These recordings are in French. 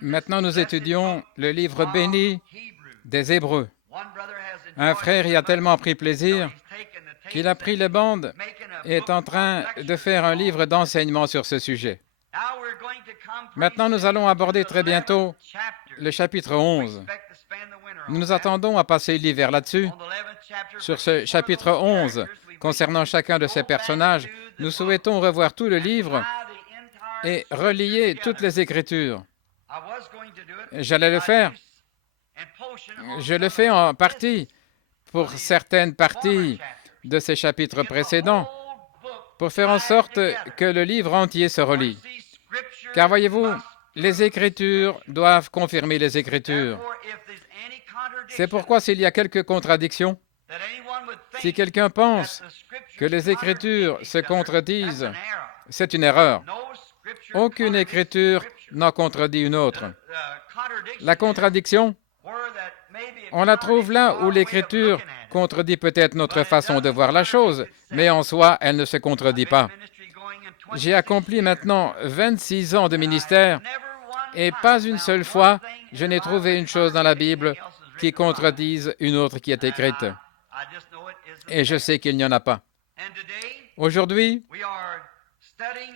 Maintenant, nous étudions le livre béni des Hébreux. Un frère y a tellement pris plaisir qu'il a pris les bandes et est en train de faire un livre d'enseignement sur ce sujet. Maintenant, nous allons aborder très bientôt le chapitre 11. Nous nous attendons à passer l'hiver là-dessus. Sur ce chapitre 11, concernant chacun de ces personnages, nous souhaitons revoir tout le livre et relier toutes les Écritures. J'allais le faire. Je le fais en partie pour certaines parties de ces chapitres précédents, pour faire en sorte que le livre entier se relie. Car voyez-vous, les Écritures doivent confirmer les Écritures. C'est pourquoi s'il y a quelques contradictions, si quelqu'un pense que les Écritures se contredisent, c'est une erreur. Aucune Écriture n'en contredit une autre. La contradiction, on la trouve là où l'Écriture contredit peut-être notre façon de voir la chose, mais en soi, elle ne se contredit pas. J'ai accompli maintenant 26 ans de ministère et pas une seule fois, je n'ai trouvé une chose dans la Bible qui contredise une autre qui est écrite. Et je sais qu'il n'y en a pas. Aujourd'hui,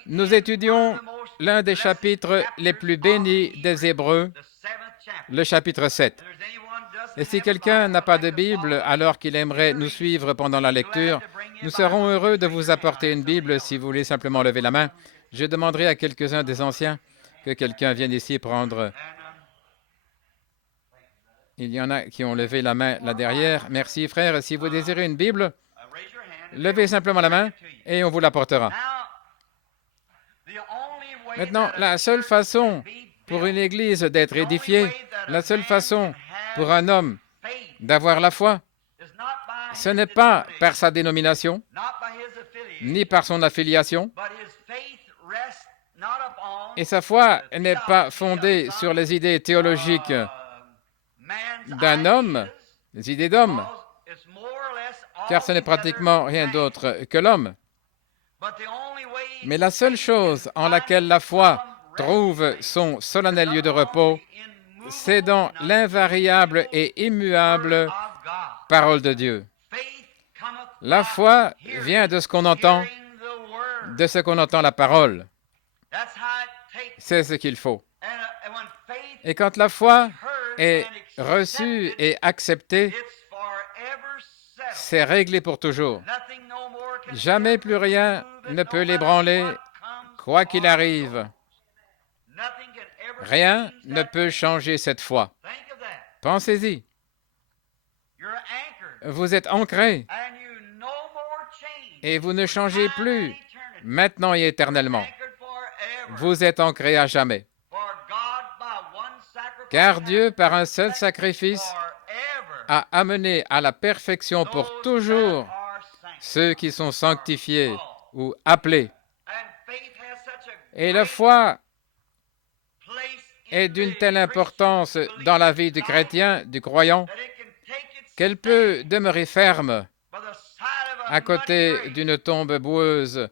nous étudions l'un des chapitres les plus bénis des Hébreux, le chapitre 7. Et si quelqu'un n'a pas de Bible alors qu'il aimerait nous suivre pendant la lecture, nous serons heureux de vous apporter une Bible si vous voulez simplement lever la main. Je demanderai à quelques-uns des anciens que quelqu'un vienne ici prendre. Il y en a qui ont levé la main là derrière. Merci, frère. Si vous désirez une Bible, levez simplement la main et on vous l'apportera. Maintenant, la seule façon pour une Église d'être édifiée, la seule façon pour un homme d'avoir la foi, ce n'est pas par sa dénomination, ni par son affiliation, et sa foi n'est pas fondée sur les idées théologiques d'un homme, les idées d'homme, car ce n'est pratiquement rien d'autre que l'homme. Mais la seule chose en laquelle la foi trouve son solennel lieu de repos, c'est dans l'invariable et immuable parole de Dieu. La foi vient de ce qu'on entend, la parole. C'est ce qu'il faut. Et quand la foi est reçue et acceptée, c'est réglé pour toujours. Jamais plus rien ne peut l'ébranler, quoi qu'il arrive. Rien ne peut changer cette foi. Pensez-y. Vous êtes ancré et vous ne changez plus, maintenant et éternellement. Vous êtes ancré à jamais. Car Dieu, par un seul sacrifice, a amené à la perfection pour toujours ceux qui sont sanctifiés ou appelés. Et la foi est d'une telle importance dans la vie du chrétien, du croyant, qu'elle peut demeurer ferme à côté d'une tombe boueuse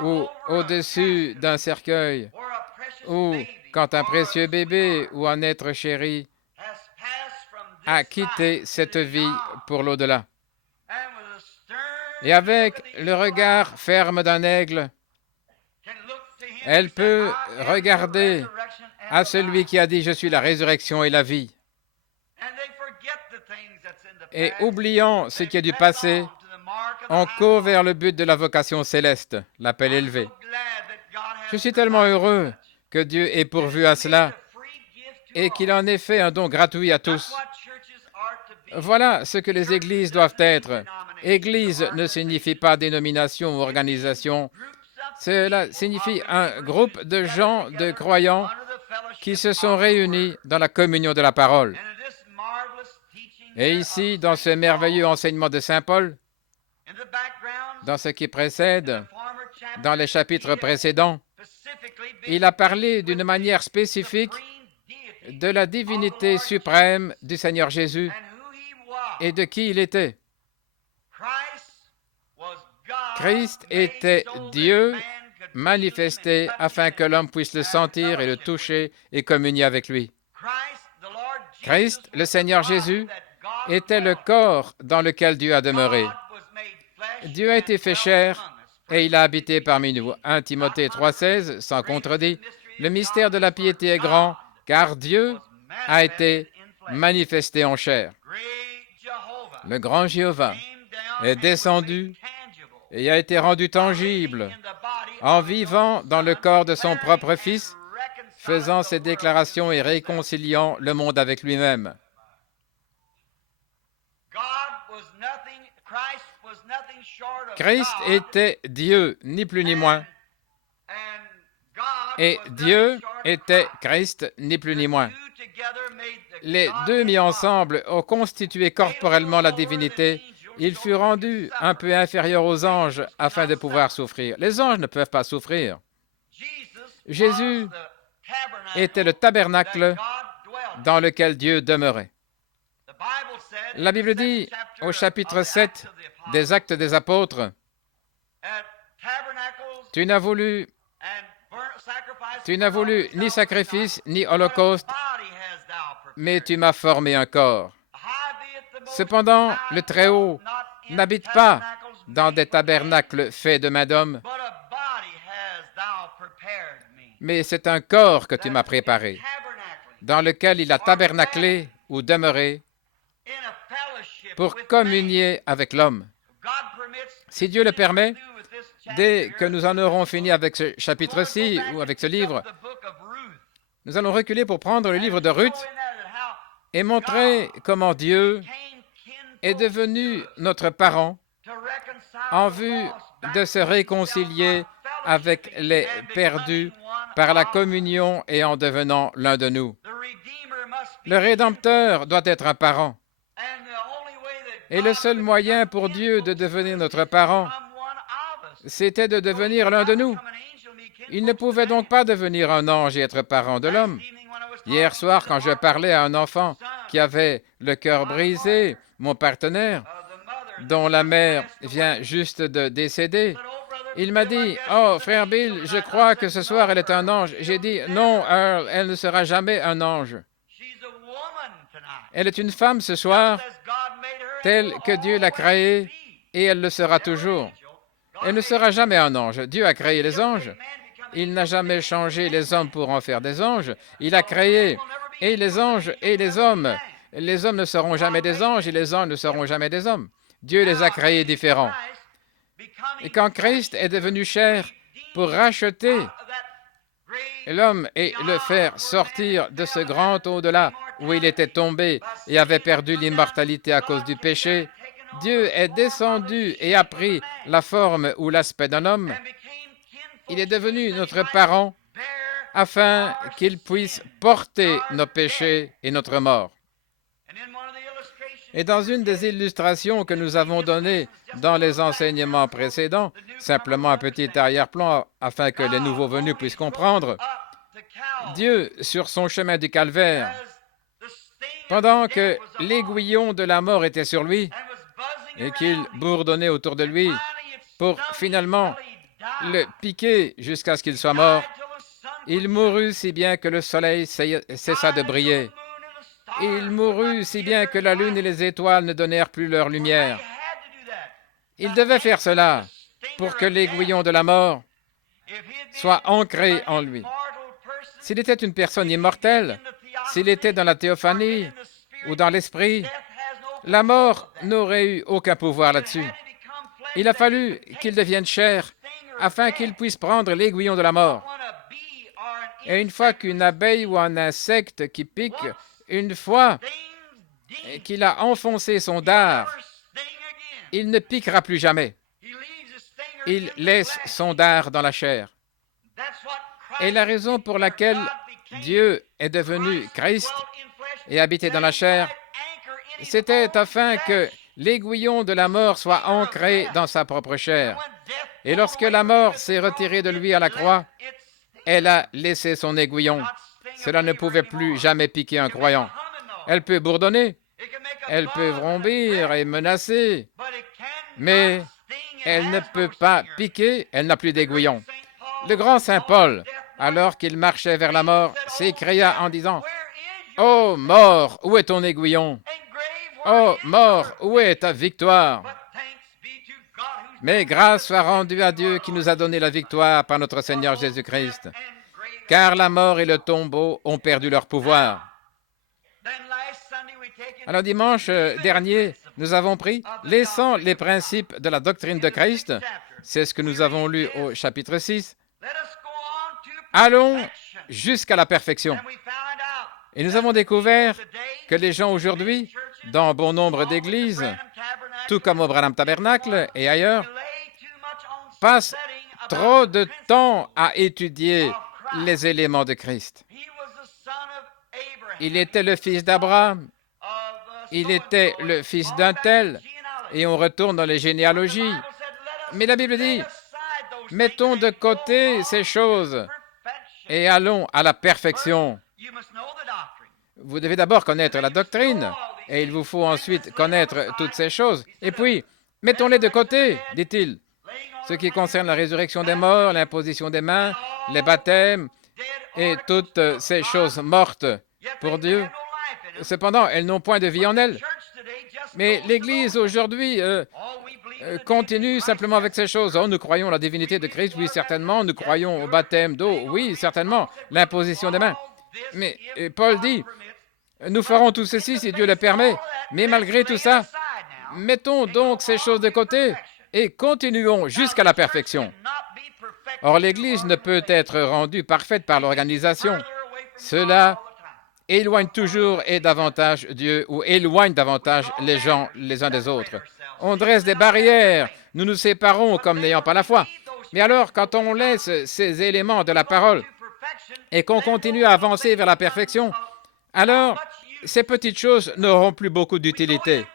ou au-dessus d'un cercueil, ou quand un précieux bébé ou un être chéri a quitté cette vie pour l'au-delà. Et avec le regard ferme d'un aigle, elle peut regarder à celui qui a dit « Je suis la résurrection et la vie ». Et oubliant ce qui est du passé, on court vers le but de la vocation céleste, l'appel élevé. Je suis tellement heureux que Dieu ait pourvu à cela et qu'il en ait fait un don gratuit à tous. Voilà ce que les églises doivent être. Église ne signifie pas dénomination ou organisation. Cela signifie un groupe de gens, de croyants, qui se sont réunis dans la communion de la parole. Et ici, dans ce merveilleux enseignement de Saint Paul, dans ce qui précède, dans les chapitres précédents, il a parlé d'une manière spécifique de la divinité suprême du Seigneur Jésus et de qui il était. Christ était Dieu manifesté afin que l'homme puisse le sentir et le toucher et communier avec lui. Christ, le Seigneur Jésus, était le corps dans lequel Dieu a demeuré. Dieu a été fait chair et il a habité parmi nous. 1 Timothée 3,16, sans contredit. Le mystère de la piété est grand, car Dieu a été manifesté en chair. Le grand Jéhovah est descendu et a été rendu tangible en vivant dans le corps de son propre Fils, faisant ses déclarations et réconciliant le monde avec lui-même. Christ était Dieu, ni plus ni moins. Et Dieu était Christ, ni plus ni moins. Les deux mis ensemble ont constitué corporellement la divinité. Il fut rendu un peu inférieur aux anges afin de pouvoir souffrir. Les anges ne peuvent pas souffrir. Jésus était le tabernacle dans lequel Dieu demeurait. La Bible dit au chapitre 7 des Actes des Apôtres, « Tu n'as voulu ni sacrifice, ni holocauste, mais tu m'as formé un corps. Cependant, le Très-Haut n'habite pas dans des tabernacles faits de main d'homme, mais c'est un corps que tu m'as préparé, dans lequel il a tabernaclé ou demeuré pour communier avec l'homme. » Si Dieu le permet, dès que nous en aurons fini avec ce chapitre-ci ou avec ce livre, nous allons reculer pour prendre le livre de Ruth et montrer comment Dieu est devenu notre parent en vue de se réconcilier avec les perdus par la communion et en devenant l'un de nous. Le Rédempteur doit être un parent. Et le seul moyen pour Dieu de devenir notre parent, c'était de devenir l'un de nous. Il ne pouvait donc pas devenir un ange et être parent de l'homme. Hier soir, quand je parlais à un enfant qui avait le cœur brisé, mon partenaire, dont la mère vient juste de décéder, il m'a dit, « Oh, frère Bill, je crois que ce soir elle est un ange. » J'ai dit, « Non, Earl, elle ne sera jamais un ange. Elle est une femme ce soir, telle que Dieu l'a créée, et elle le sera toujours. Elle ne sera jamais un ange. Dieu a créé les anges. Il n'a jamais changé les hommes pour en faire des anges. Il a créé et les anges et les hommes. Les hommes ne seront jamais des anges et les anges ne seront jamais des hommes. Dieu les a créés différents. Et quand Christ est devenu chair pour racheter l'homme et le faire sortir de ce grand au-delà où il était tombé et avait perdu l'immortalité à cause du péché, Dieu est descendu et a pris la forme ou l'aspect d'un homme. Il est devenu notre parent afin qu'il puisse porter nos péchés et notre mort. Et dans une des illustrations que nous avons données dans les enseignements précédents, simplement un petit arrière-plan afin que les nouveaux venus puissent comprendre, Dieu, sur son chemin du calvaire, pendant que l'aiguillon de la mort était sur lui et qu'il bourdonnait autour de lui pour finalement le piquer jusqu'à ce qu'il soit mort, il mourut si bien que le soleil cessa de briller. Il mourut si bien que la lune et les étoiles ne donnèrent plus leur lumière. Il devait faire cela pour que l'aiguillon de la mort soit ancré en lui. S'il était une personne immortelle, s'il était dans la théophanie ou dans l'esprit, la mort n'aurait eu aucun pouvoir là-dessus. Il a fallu qu'il devienne chair afin qu'il puisse prendre l'aiguillon de la mort. Et une fois qu'une abeille ou un insecte qui pique, une fois qu'il a enfoncé son dard, il ne piquera plus jamais. Il laisse son dard dans la chair. Et la raison pour laquelle Dieu est devenu Christ et habité dans la chair, c'était afin que l'aiguillon de la mort soit ancré dans sa propre chair. Et lorsque la mort s'est retirée de lui à la croix, elle a laissé son aiguillon. Cela ne pouvait plus jamais piquer un croyant. Elle peut bourdonner, elle peut vrombir et menacer, mais elle ne peut pas piquer, elle n'a plus d'aiguillon. Le grand saint Paul, alors qu'il marchait vers la mort, s'écria en disant, « Ô mort, où est ton aiguillon? Ô mort, où est ta victoire? » Mais grâce soit rendue à Dieu qui nous a donné la victoire par notre Seigneur Jésus-Christ, car la mort et le tombeau ont perdu leur pouvoir. Alors dimanche dernier, nous avons pris « Laissant les principes de la doctrine de Christ », c'est ce que nous avons lu au chapitre 6, « Allons jusqu'à la perfection ». Et nous avons découvert que les gens aujourd'hui, dans bon nombre d'églises, tout comme au Branham Tabernacle et ailleurs, passent trop de temps à étudier les éléments de Christ. Il était le fils d'Abraham, il était le fils d'un tel, et on retourne dans les généalogies. Mais la Bible dit, mettons de côté ces choses et allons à la perfection. Vous devez d'abord connaître la doctrine, et il vous faut ensuite connaître toutes ces choses. Et puis, mettons-les de côté, dit-il. Ce qui concerne la résurrection des morts, l'imposition des mains, les baptêmes, et toutes ces choses mortes pour Dieu. Cependant, elles n'ont point de vie en elles. Mais l'Église aujourd'hui continue simplement avec ces choses. Oh, nous croyons à la divinité de Christ, oui, certainement. Nous croyons au baptême d'eau, oui, certainement. L'imposition des mains. Mais Paul dit, nous ferons tout ceci si Dieu le permet. Mais malgré tout ça, mettons donc ces choses de côté et continuons jusqu'à la perfection. Or, l'Église ne peut être rendue parfaite par l'organisation. Cela éloigne toujours et davantage Dieu ou éloigne davantage les gens les uns des autres. On dresse des barrières, nous nous séparons comme n'ayant pas la foi. Mais alors, quand on laisse ces éléments de la parole et qu'on continue à avancer vers la perfection, alors ces petites choses n'auront plus beaucoup d'utilité.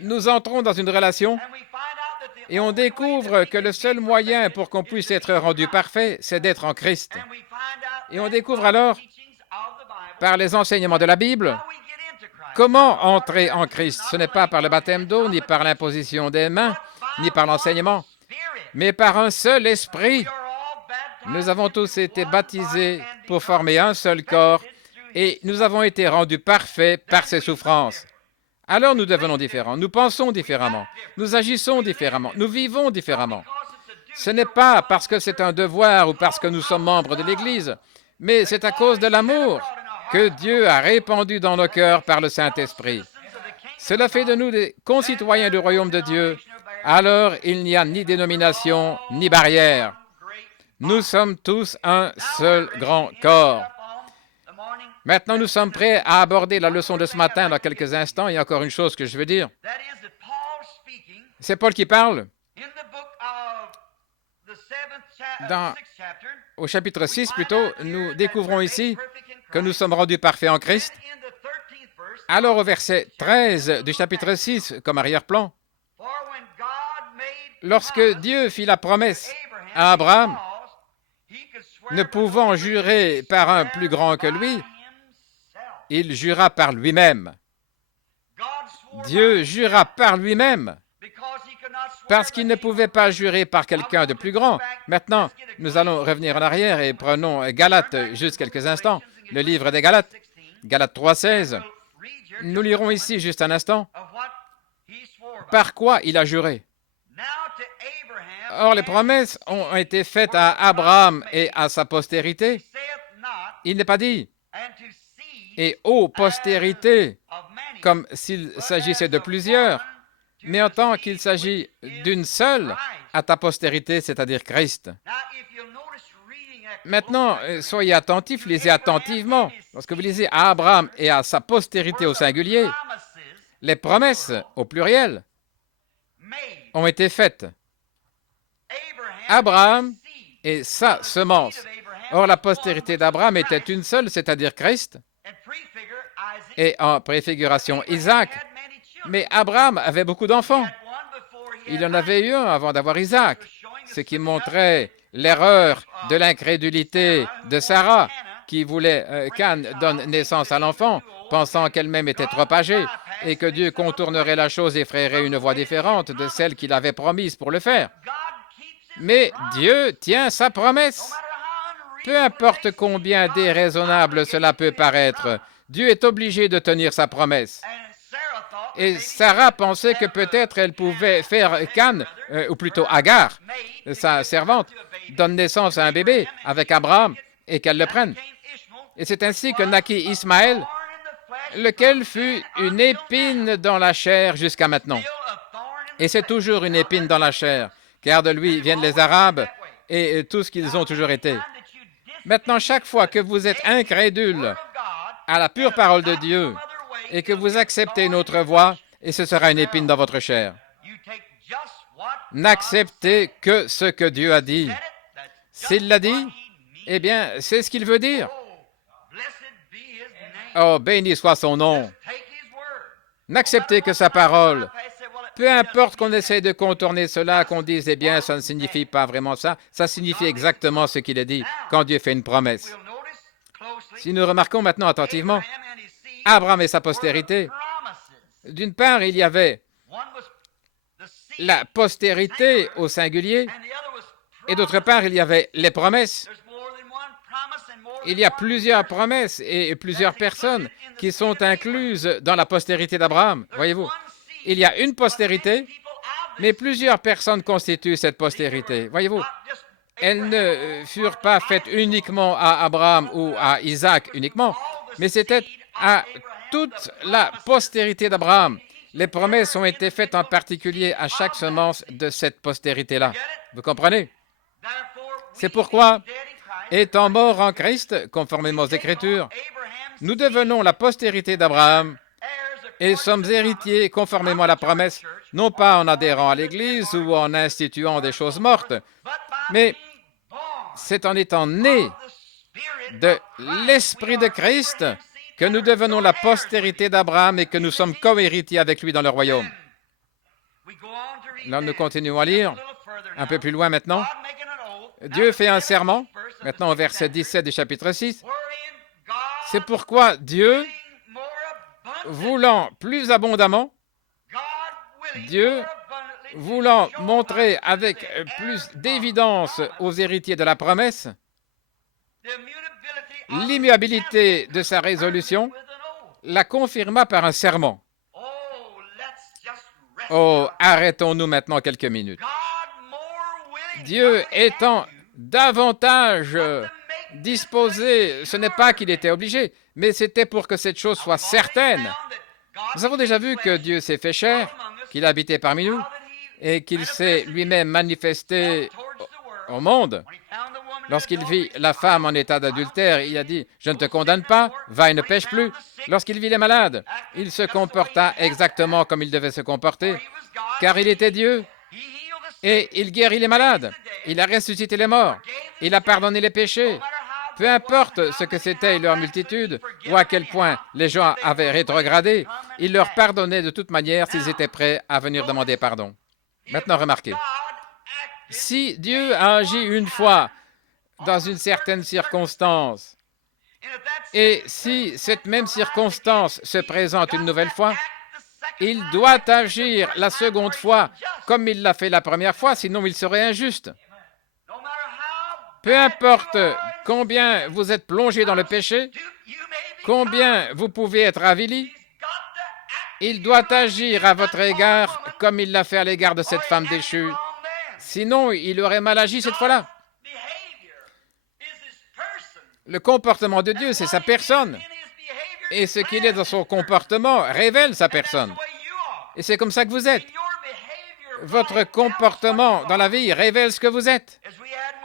Nous entrons dans une relation et on découvre que le seul moyen pour qu'on puisse être rendu parfait, c'est d'être en Christ. Et on découvre alors, par les enseignements de la Bible, comment entrer en Christ. Ce n'est pas par le baptême d'eau, ni par l'imposition des mains, ni par l'enseignement, mais par un seul esprit. Nous avons tous été baptisés pour former un seul corps et nous avons été rendus parfaits par ses souffrances. Alors nous devenons différents, nous pensons différemment, nous agissons différemment, nous vivons différemment. Ce n'est pas parce que c'est un devoir ou parce que nous sommes membres de l'Église, mais c'est à cause de l'amour que Dieu a répandu dans nos cœurs par le Saint-Esprit. Cela fait de nous des concitoyens du royaume de Dieu. Alors il n'y a ni dénomination, ni barrière. Nous sommes tous un seul grand corps. Maintenant, nous sommes prêts à aborder la leçon de ce matin dans quelques instants. Il y a encore une chose que je veux dire. C'est Paul qui parle. Au chapitre 6, plutôt, nous découvrons ici que nous sommes rendus parfaits en Christ. Alors, au verset 13 du chapitre 6, comme arrière-plan, lorsque Dieu fit la promesse à Abraham, ne pouvant jurer par un plus grand que lui, il jura par lui-même. Dieu jura par lui-même parce qu'il ne pouvait pas jurer par quelqu'un de plus grand. Maintenant, nous allons revenir en arrière et prenons Galates juste quelques instants, le livre des Galates, Galates 3,16. Nous lirons ici juste un instant par quoi il a juré. Or, les promesses ont été faites à Abraham et à sa postérité. Il n'est pas dit et aux postérités, comme s'il s'agissait de plusieurs, mais en tant qu'il s'agit d'une seule, à ta postérité, c'est-à-dire Christ. Maintenant, soyez attentifs, lisez attentivement. Lorsque vous lisez à Abraham et à sa postérité au singulier, les promesses au pluriel ont été faites. Abraham et sa semence. Or, la postérité d'Abraham était une seule, c'est-à-dire Christ, et en préfiguration Isaac. Mais Abraham avait beaucoup d'enfants. Il en avait eu un avant d'avoir Isaac, ce qui montrait l'erreur de l'incrédulité de Sarah, qui voulait qu'Anne donne naissance à l'enfant, pensant qu'elle-même était trop âgée, et que Dieu contournerait la chose et ferait une voie différente de celle qu'il avait promise pour le faire. Mais Dieu tient sa promesse. Peu importe combien déraisonnable cela peut paraître, Dieu est obligé de tenir sa promesse. Et Sarah pensait que peut-être elle pouvait faire Can, ou plutôt Agar, sa servante, donne naissance à un bébé avec Abraham et qu'elle le prenne. Et c'est ainsi que naquit Ismaël, lequel fut une épine dans la chair jusqu'à maintenant. Et c'est toujours une épine dans la chair, car de lui viennent les Arabes et tout ce qu'ils ont toujours été. Maintenant, chaque fois que vous êtes incrédule à la pure parole de Dieu et que vous acceptez une autre voie, et ce sera une épine dans votre chair. N'acceptez que ce que Dieu a dit. S'il l'a dit, eh bien, c'est ce qu'il veut dire. Oh, béni soit son nom. N'acceptez que sa parole. Peu importe qu'on essaie de contourner cela, qu'on dise, eh bien, ça ne signifie pas vraiment ça. Ça signifie exactement ce qu'il a dit quand Dieu fait une promesse. Si nous remarquons maintenant attentivement, Abraham et sa postérité, d'une part, il y avait la postérité au singulier, et d'autre part, il y avait les promesses. Il y a plusieurs promesses et plusieurs personnes qui sont incluses dans la postérité d'Abraham. Voyez-vous, il y a une postérité, mais plusieurs personnes constituent cette postérité. Voyez-vous, elles ne furent pas faites uniquement à Abraham ou à Isaac uniquement, mais c'était à toute la postérité d'Abraham. Les promesses ont été faites en particulier à chaque semence de cette postérité-là. Vous comprenez? C'est pourquoi, étant morts en Christ, conformément aux Écritures, nous devenons la postérité d'Abraham et sommes héritiers conformément à la promesse, non pas en adhérant à l'Église ou en instituant des choses mortes, mais c'est en étant nés de l'Esprit de Christ que nous devenons la postérité d'Abraham et que nous sommes co-héritiers avec lui dans le royaume. Là, nous continuons à lire, un peu plus loin maintenant. Dieu fait un serment, maintenant au verset 17 du chapitre 6. C'est pourquoi Dieu, voulant plus abondamment, Dieu, voulant montrer avec plus d'évidence aux héritiers de la promesse l'immuabilité de sa résolution, la confirma par un serment. Oh, arrêtons-nous maintenant quelques minutes. Dieu étant davantage disposé, ce n'est pas qu'il était obligé, mais c'était pour que cette chose soit certaine. Nous avons déjà vu que Dieu s'est fait chair, qu'il habitait parmi nous, et qu'il s'est lui-même manifesté au monde. Lorsqu'il vit la femme en état d'adultère, il a dit « Je ne te condamne pas, va et ne pêche plus ». Lorsqu'il vit les malades, il se comporta exactement comme il devait se comporter, car il était Dieu. Et il guérit les malades, il a ressuscité les morts, il a pardonné les péchés. Peu importe ce que c'était leur multitude, ou à quel point les gens avaient rétrogradé, il leur pardonnait de toute manière s'ils étaient prêts à venir demander pardon. Maintenant, remarquez, si Dieu a agi une fois dans une certaine circonstance, et si cette même circonstance se présente une nouvelle fois, il doit agir la seconde fois comme il l'a fait la première fois, sinon il serait injuste. Peu importe combien vous êtes plongé dans le péché, combien vous pouvez être avili, il doit agir à votre égard comme il l'a fait à l'égard de cette femme déchue. Sinon, il aurait mal agi cette fois-là. Le comportement de Dieu, c'est sa personne. Et ce qu'il est dans son comportement révèle sa personne. Et c'est comme ça que vous êtes. Votre comportement dans la vie révèle ce que vous êtes.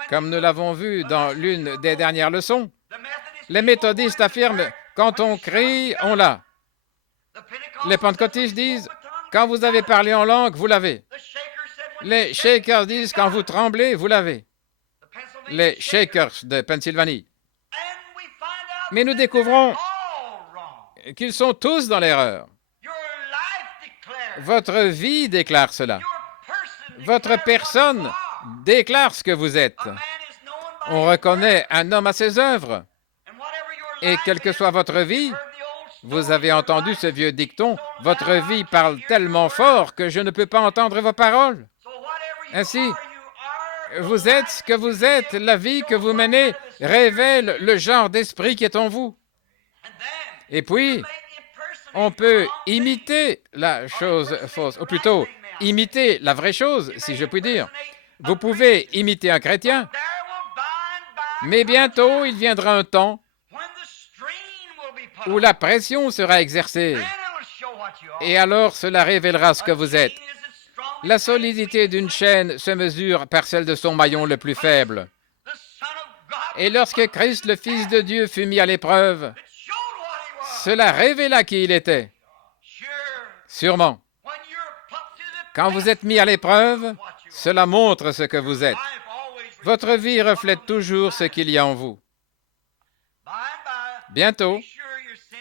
Comme nous l'avons vu dans l'une des dernières leçons, les méthodistes affirment « quand on crie, on l'a ». Les pentecôtistes disent « quand vous avez parlé en langue, vous l'avez ». Les Shakers disent « quand vous tremblez, vous l'avez ». Les Shakers de Pennsylvanie. Mais nous découvrons qu'ils sont tous dans l'erreur. Votre vie déclare cela. Votre personne déclare ce que vous êtes. On reconnaît un homme à ses œuvres. Et quelle que soit votre vie, vous avez entendu ce vieux dicton, votre vie parle tellement fort que je ne peux pas entendre vos paroles. Ainsi, Vous êtes ce que vous êtes. La vie que vous menez révèle le genre d'esprit qui est en vous. Et puis, on peut imiter la chose fausse, ou plutôt, imiter la vraie chose, si je puis dire. Vous pouvez imiter un chrétien, mais bientôt, il viendra un temps où la pression sera exercée. Et alors, cela révélera ce que vous êtes. La solidité d'une chaîne se mesure par celle de son maillon le plus faible. Et lorsque Christ, le Fils de Dieu, fut mis à l'épreuve, cela révéla qui il était. Sûrement. Quand vous êtes mis à l'épreuve, cela montre ce que vous êtes. Votre vie reflète toujours ce qu'il y a en vous. Bientôt,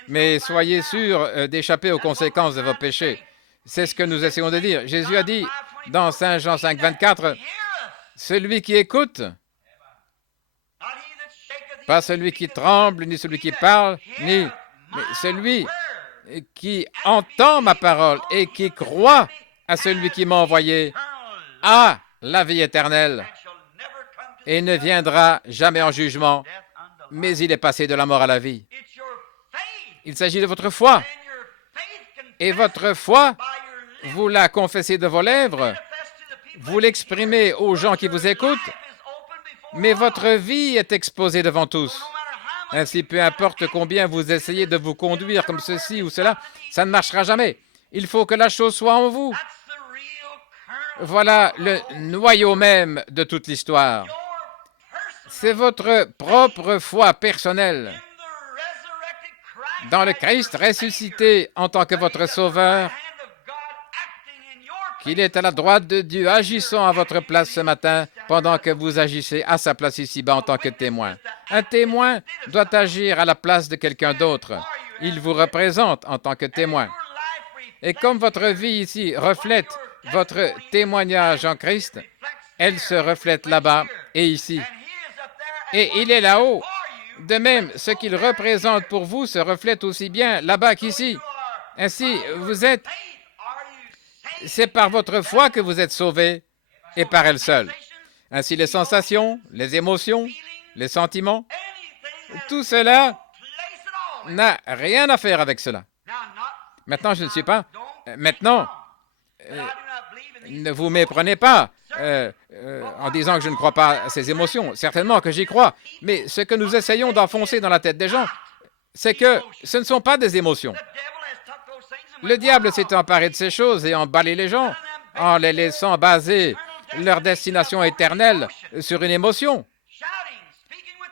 mais soyez sûr d'échapper aux conséquences de vos péchés. C'est ce que nous essayons de dire. Jésus a dit dans Saint Jean 5, 24, « Celui qui écoute, pas celui qui tremble, ni celui qui parle, mais celui qui entend ma parole et qui croit à celui qui m'a envoyé, a la vie éternelle et ne viendra jamais en jugement, mais il est passé de la mort à la vie. » Il s'agit de votre foi. Et votre foi, vous la confessez de vos lèvres, vous l'exprimez aux gens qui vous écoutent, mais votre vie est exposée devant tous. Ainsi, peu importe combien vous essayez de vous conduire comme ceci ou cela, ça ne marchera jamais. Il faut que la chose soit en vous. Voilà le noyau même de toute l'histoire. C'est votre propre foi personnelle dans le Christ ressuscité en tant que votre Sauveur, qu'il est à la droite de Dieu, agissant à votre place ce matin, pendant que vous agissez à sa place ici-bas en tant que témoin. Un témoin doit agir à la place de quelqu'un d'autre. Il vous représente en tant que témoin. Et comme votre vie ici reflète votre témoignage en Christ, elle se reflète là-bas et ici. Et il est là-haut. De même, ce qu'il représente pour vous se reflète aussi bien là-bas qu'ici. Ainsi, c'est par votre foi que vous êtes sauvés et par elle seule. Ainsi, les sensations, les émotions, les sentiments, tout cela n'a rien à faire avec cela. Maintenant, je ne suis pas... Maintenant, ne vous méprenez pas en disant que je ne crois pas à ces émotions. Certainement que j'y crois. Mais ce que nous essayons d'enfoncer dans la tête des gens, c'est que ce ne sont pas des émotions. Le diable s'est emparé de ces choses et emballé les gens en les laissant baser leur destination éternelle sur une émotion.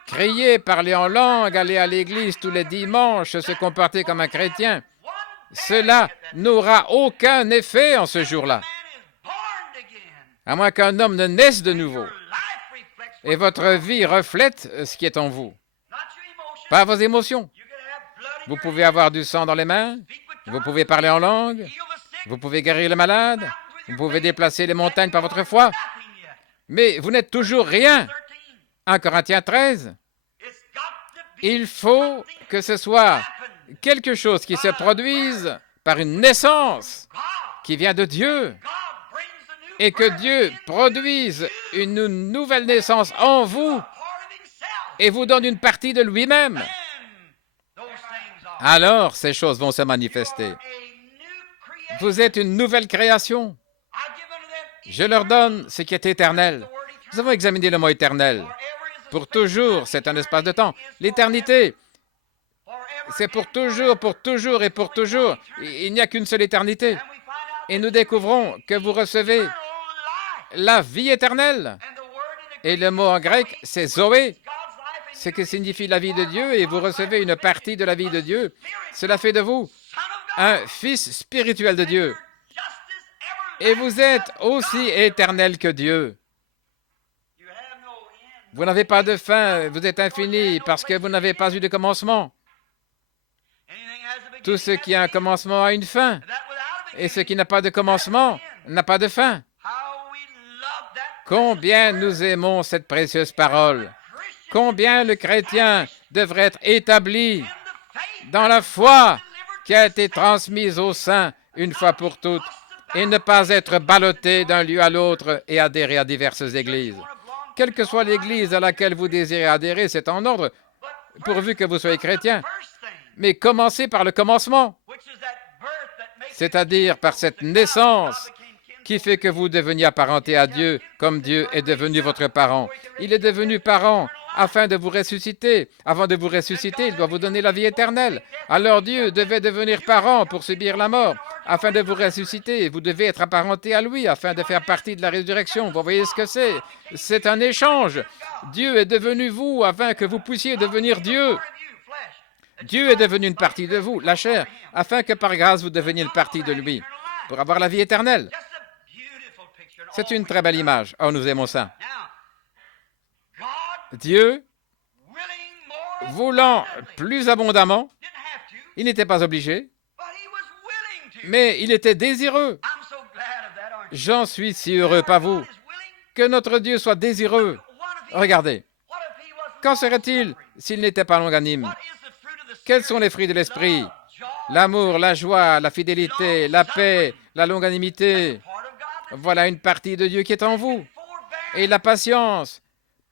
Crier, parler en langue, aller à l'église tous les dimanches, se comporter comme un chrétien, cela n'aura aucun effet en ce jour-là, à moins qu'un homme ne naisse de nouveau. Et votre vie reflète ce qui est en vous, pas vos émotions. Vous pouvez avoir du sang dans les mains, vous pouvez parler en langue, vous pouvez guérir les malades, vous pouvez déplacer les montagnes par votre foi, mais vous n'êtes toujours rien. 1 Corinthiens 13, il faut que ce soit quelque chose qui se produise par une naissance qui vient de Dieu et que Dieu produise une nouvelle naissance en vous et vous donne une partie de lui-même. Alors, ces choses vont se manifester. Vous êtes une nouvelle création. Je leur donne ce qui est éternel. Nous avons examiné le mot éternel. Pour toujours, c'est un espace de temps. L'éternité, c'est pour toujours et pour toujours. Il n'y a qu'une seule éternité. Et nous découvrons que vous recevez la vie éternelle. Et le mot en grec, c'est Zoé, ce qui signifie la vie de Dieu, et vous recevez une partie de la vie de Dieu. Cela fait de vous un fils spirituel de Dieu. Et vous êtes aussi éternel que Dieu. Vous n'avez pas de fin, vous êtes infini parce que vous n'avez pas eu de commencement. Tout ce qui a un commencement a une fin, et ce qui n'a pas de commencement n'a pas de fin. Combien nous aimons cette précieuse parole. Combien le chrétien devrait être établi dans la foi qui a été transmise aux saints une fois pour toutes et ne pas être ballotté d'un lieu à l'autre et adhérer à diverses églises. Quelle que soit l'Église à laquelle vous désirez adhérer, c'est en ordre, pourvu que vous soyez chrétien. Mais commencez par le commencement, c'est-à-dire par cette naissance qui fait que vous deveniez apparenté à Dieu comme Dieu est devenu votre parent. Il est devenu parent afin de vous ressusciter. Avant de vous ressusciter, il doit vous donner la vie éternelle. Alors Dieu devait devenir parent pour subir la mort. Afin de vous ressusciter, vous devez être apparenté à lui afin de faire partie de la résurrection. Vous voyez ce que c'est? C'est un échange. Dieu est devenu vous afin que vous puissiez devenir Dieu. Dieu est devenu une partie de vous, la chair, afin que par grâce vous deveniez une partie de lui, pour avoir la vie éternelle. C'est une très belle image. Oh, nous aimons ça. Dieu, voulant plus abondamment, il n'était pas obligé, mais il était désireux. J'en suis si heureux, pas vous, que notre Dieu soit désireux. Regardez, qu'en serait-il s'il n'était pas longanime? Quels sont les fruits de l'esprit? L'amour, la joie, la fidélité, la paix, la longanimité. Voilà une partie de Dieu qui est en vous. Et la patience,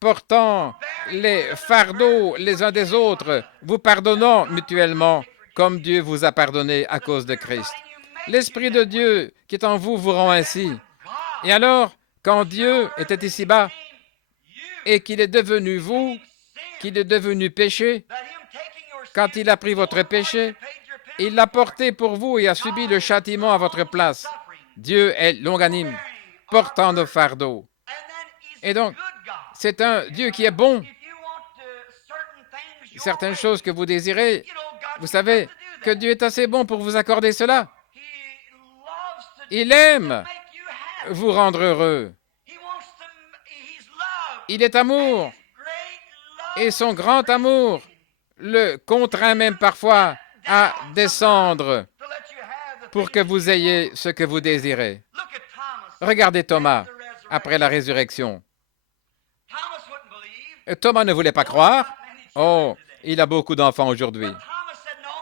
portant les fardeaux les uns des autres, vous pardonnant mutuellement, comme Dieu vous a pardonné à cause de Christ. L'Esprit de Dieu qui est en vous vous rend ainsi. Et alors, quand Dieu était ici-bas et qu'il est devenu vous, qu'il est devenu péché, quand il a pris votre péché, il l'a porté pour vous et a subi le châtiment à votre place. Dieu est longanime, portant nos fardeaux. Et donc, c'est un Dieu qui est bon. Certaines choses que vous désirez, vous savez que Dieu est assez bon pour vous accorder cela. Il aime vous rendre heureux. Il est amour. Et son grand amour le contraint même parfois à descendre pour que vous ayez ce que vous désirez. Regardez Thomas après la résurrection. Thomas ne voulait pas croire. Oh, il a beaucoup d'enfants aujourd'hui.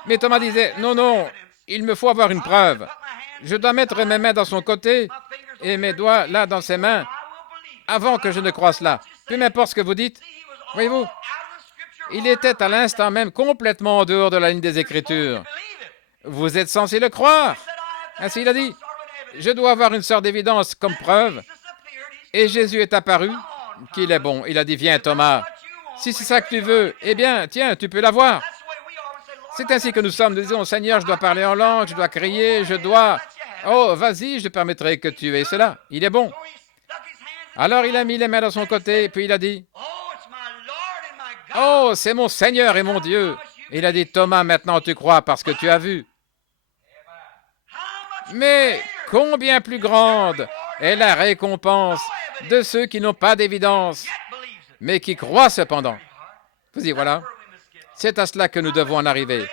Mais Thomas disait, non, non, il me faut avoir une preuve. Je dois mettre mes mains dans son côté et mes doigts là dans ses mains avant que je ne croie cela. Peu m'importe ce que vous dites. Voyez-vous, il était à l'instant même complètement en dehors de la ligne des Écritures. Vous êtes censé le croire. Ainsi il a dit, je dois avoir une sorte d'évidence comme preuve. Et Jésus est apparu, qu'il est bon. Il a dit, viens Thomas, si c'est ça que tu veux, eh bien, tiens, tu peux l'avoir. C'est ainsi que nous sommes. Nous disons, Seigneur, je dois parler en langue, je dois crier, je dois... Oh, vas-y, je permettrai que tu aies cela. Il est bon. Alors il a mis les mains dans son côté, puis il a dit, oh, c'est mon Seigneur et mon Dieu. Et il a dit, Thomas, maintenant tu crois parce que tu as vu. Mais combien plus grande est la récompense de ceux qui n'ont pas d'évidence, mais qui croient cependant. Vous y voilà. C'est à cela que nous devons en arriver.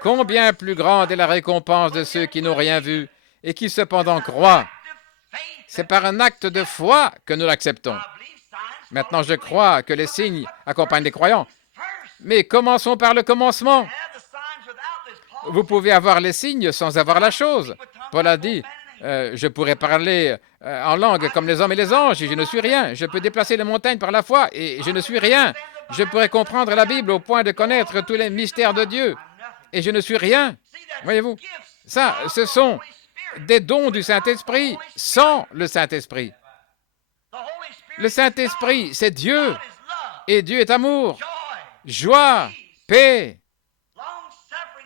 Combien plus grande est la récompense de ceux qui n'ont rien vu et qui cependant croient. C'est par un acte de foi que nous l'acceptons. Maintenant, je crois que les signes accompagnent les croyants. Mais commençons par le commencement. Vous pouvez avoir les signes sans avoir la chose. Paul a dit, je pourrais parler en langue comme les hommes et les anges et je ne suis rien. Je peux déplacer les montagnes par la foi et je ne suis rien. Je pourrais comprendre la Bible au point de connaître tous les mystères de Dieu et je ne suis rien. Voyez-vous, ça, ce sont des dons du Saint-Esprit sans le Saint-Esprit. Le Saint-Esprit, c'est Dieu et Dieu est amour, joie, paix,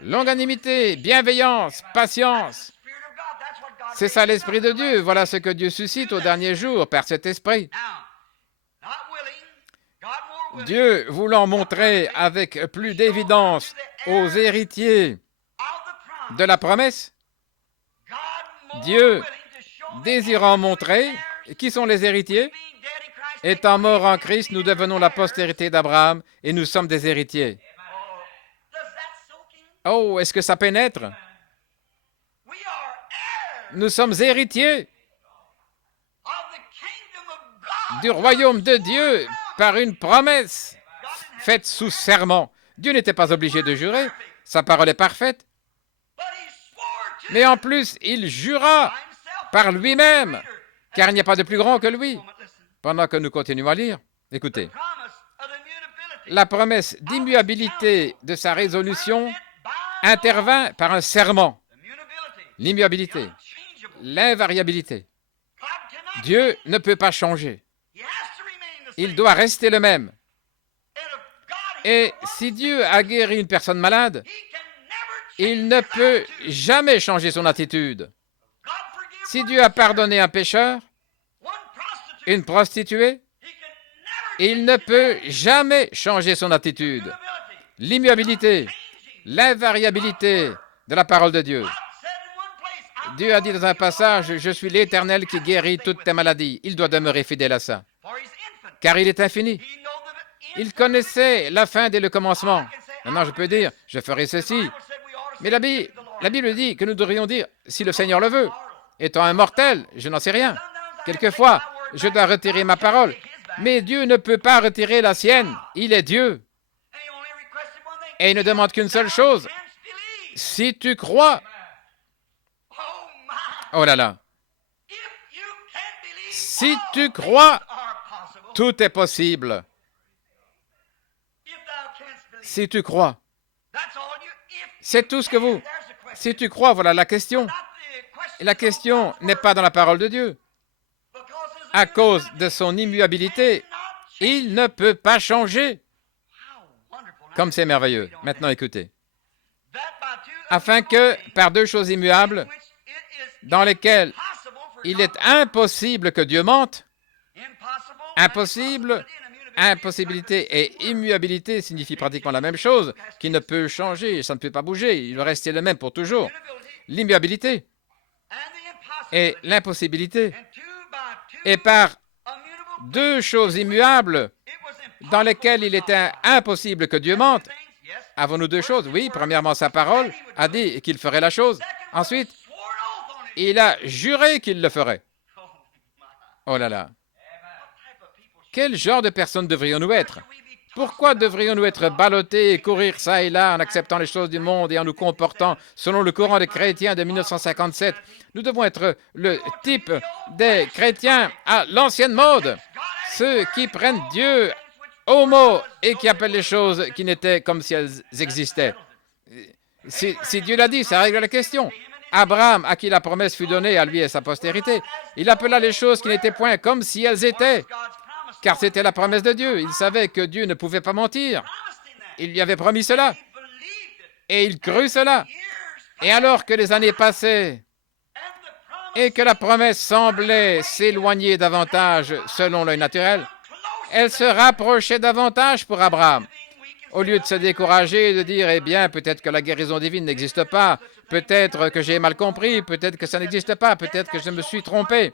longanimité, bienveillance, patience. C'est ça l'Esprit de Dieu. Voilà ce que Dieu suscite au dernier jour par cet Esprit. Dieu voulant montrer avec plus d'évidence aux héritiers de la promesse, Dieu désirant montrer, qui sont les héritiers? Étant morts en Christ, nous devenons la postérité d'Abraham et nous sommes des héritiers. Oh, est-ce que ça pénètre? Nous sommes héritiers du royaume de Dieu par une promesse faite sous serment. Dieu n'était pas obligé de jurer, sa parole est parfaite. Mais en plus, il jura par lui-même, car il n'y a pas de plus grand que lui. Pendant que nous continuons à lire, Écoutez, la promesse d'immuabilité de sa résolution intervint par un serment. L'immuabilité, l'invariabilité. Dieu ne peut pas changer. Il doit rester le même. Et si Dieu a guéri une personne malade, il ne peut jamais changer son attitude. Si Dieu a pardonné un pécheur, une prostituée, il ne peut jamais changer son attitude. L'immuabilité, l'invariabilité de la parole de Dieu. Dieu a dit dans un passage, « Je suis l'Éternel qui guérit toutes tes maladies. » Il doit demeurer fidèle à ça, car il est infini. Il connaissait la fin dès le commencement. Maintenant, je peux dire, je ferai ceci. Mais la Bible dit que nous devrions dire, si le Seigneur le veut. Étant un mortel, je n'en sais rien. Quelquefois, je dois retirer ma parole. Mais Dieu ne peut pas retirer la sienne. Il est Dieu. Et il ne demande qu'une seule chose. Si tu crois, oh là là, si tu crois, tout est possible. Si tu crois, c'est tout ce que vous... Si tu crois, voilà la question. Et la question n'est pas dans la parole de Dieu. À cause de son immuabilité, il ne peut pas changer. Comme c'est merveilleux. Maintenant, écoutez. Afin que, par deux choses immuables, dans lesquelles il est impossible que Dieu mente, impossibilité et immuabilité signifient pratiquement la même chose, qui ne peut changer, ça ne peut pas bouger, il va rester le même pour toujours. L'immuabilité et l'impossibilité. Et par deux choses immuables dans lesquelles il était impossible que Dieu mente, avons-nous deux choses? Oui, premièrement, sa parole a dit qu'il ferait la chose. Ensuite, il a juré qu'il le ferait. Oh là là. Quel genre de personnes devrions-nous être? Pourquoi devrions-nous être ballottés et courir ça et là en acceptant les choses du monde et en nous comportant selon le courant des chrétiens de 1957? Nous devons être le type des chrétiens à l'ancienne mode, ceux qui prennent Dieu au mot et qui appellent les choses qui n'étaient comme si elles existaient. Si Dieu l'a dit, ça règle la question. Abraham, à qui la promesse fut donnée, à lui et sa postérité, il appela les choses qui n'étaient point comme si elles étaient, car c'était la promesse de Dieu. Il savait que Dieu ne pouvait pas mentir. Il lui avait promis cela. Et il crut cela. Et alors que les années passaient et que la promesse semblait s'éloigner davantage selon l'œil naturel, elle se rapprochait davantage pour Abraham. Au lieu de se décourager et de dire, eh bien, peut-être que la guérison divine n'existe pas, peut-être que j'ai mal compris, peut-être que ça n'existe pas, peut-être que je me suis trompé.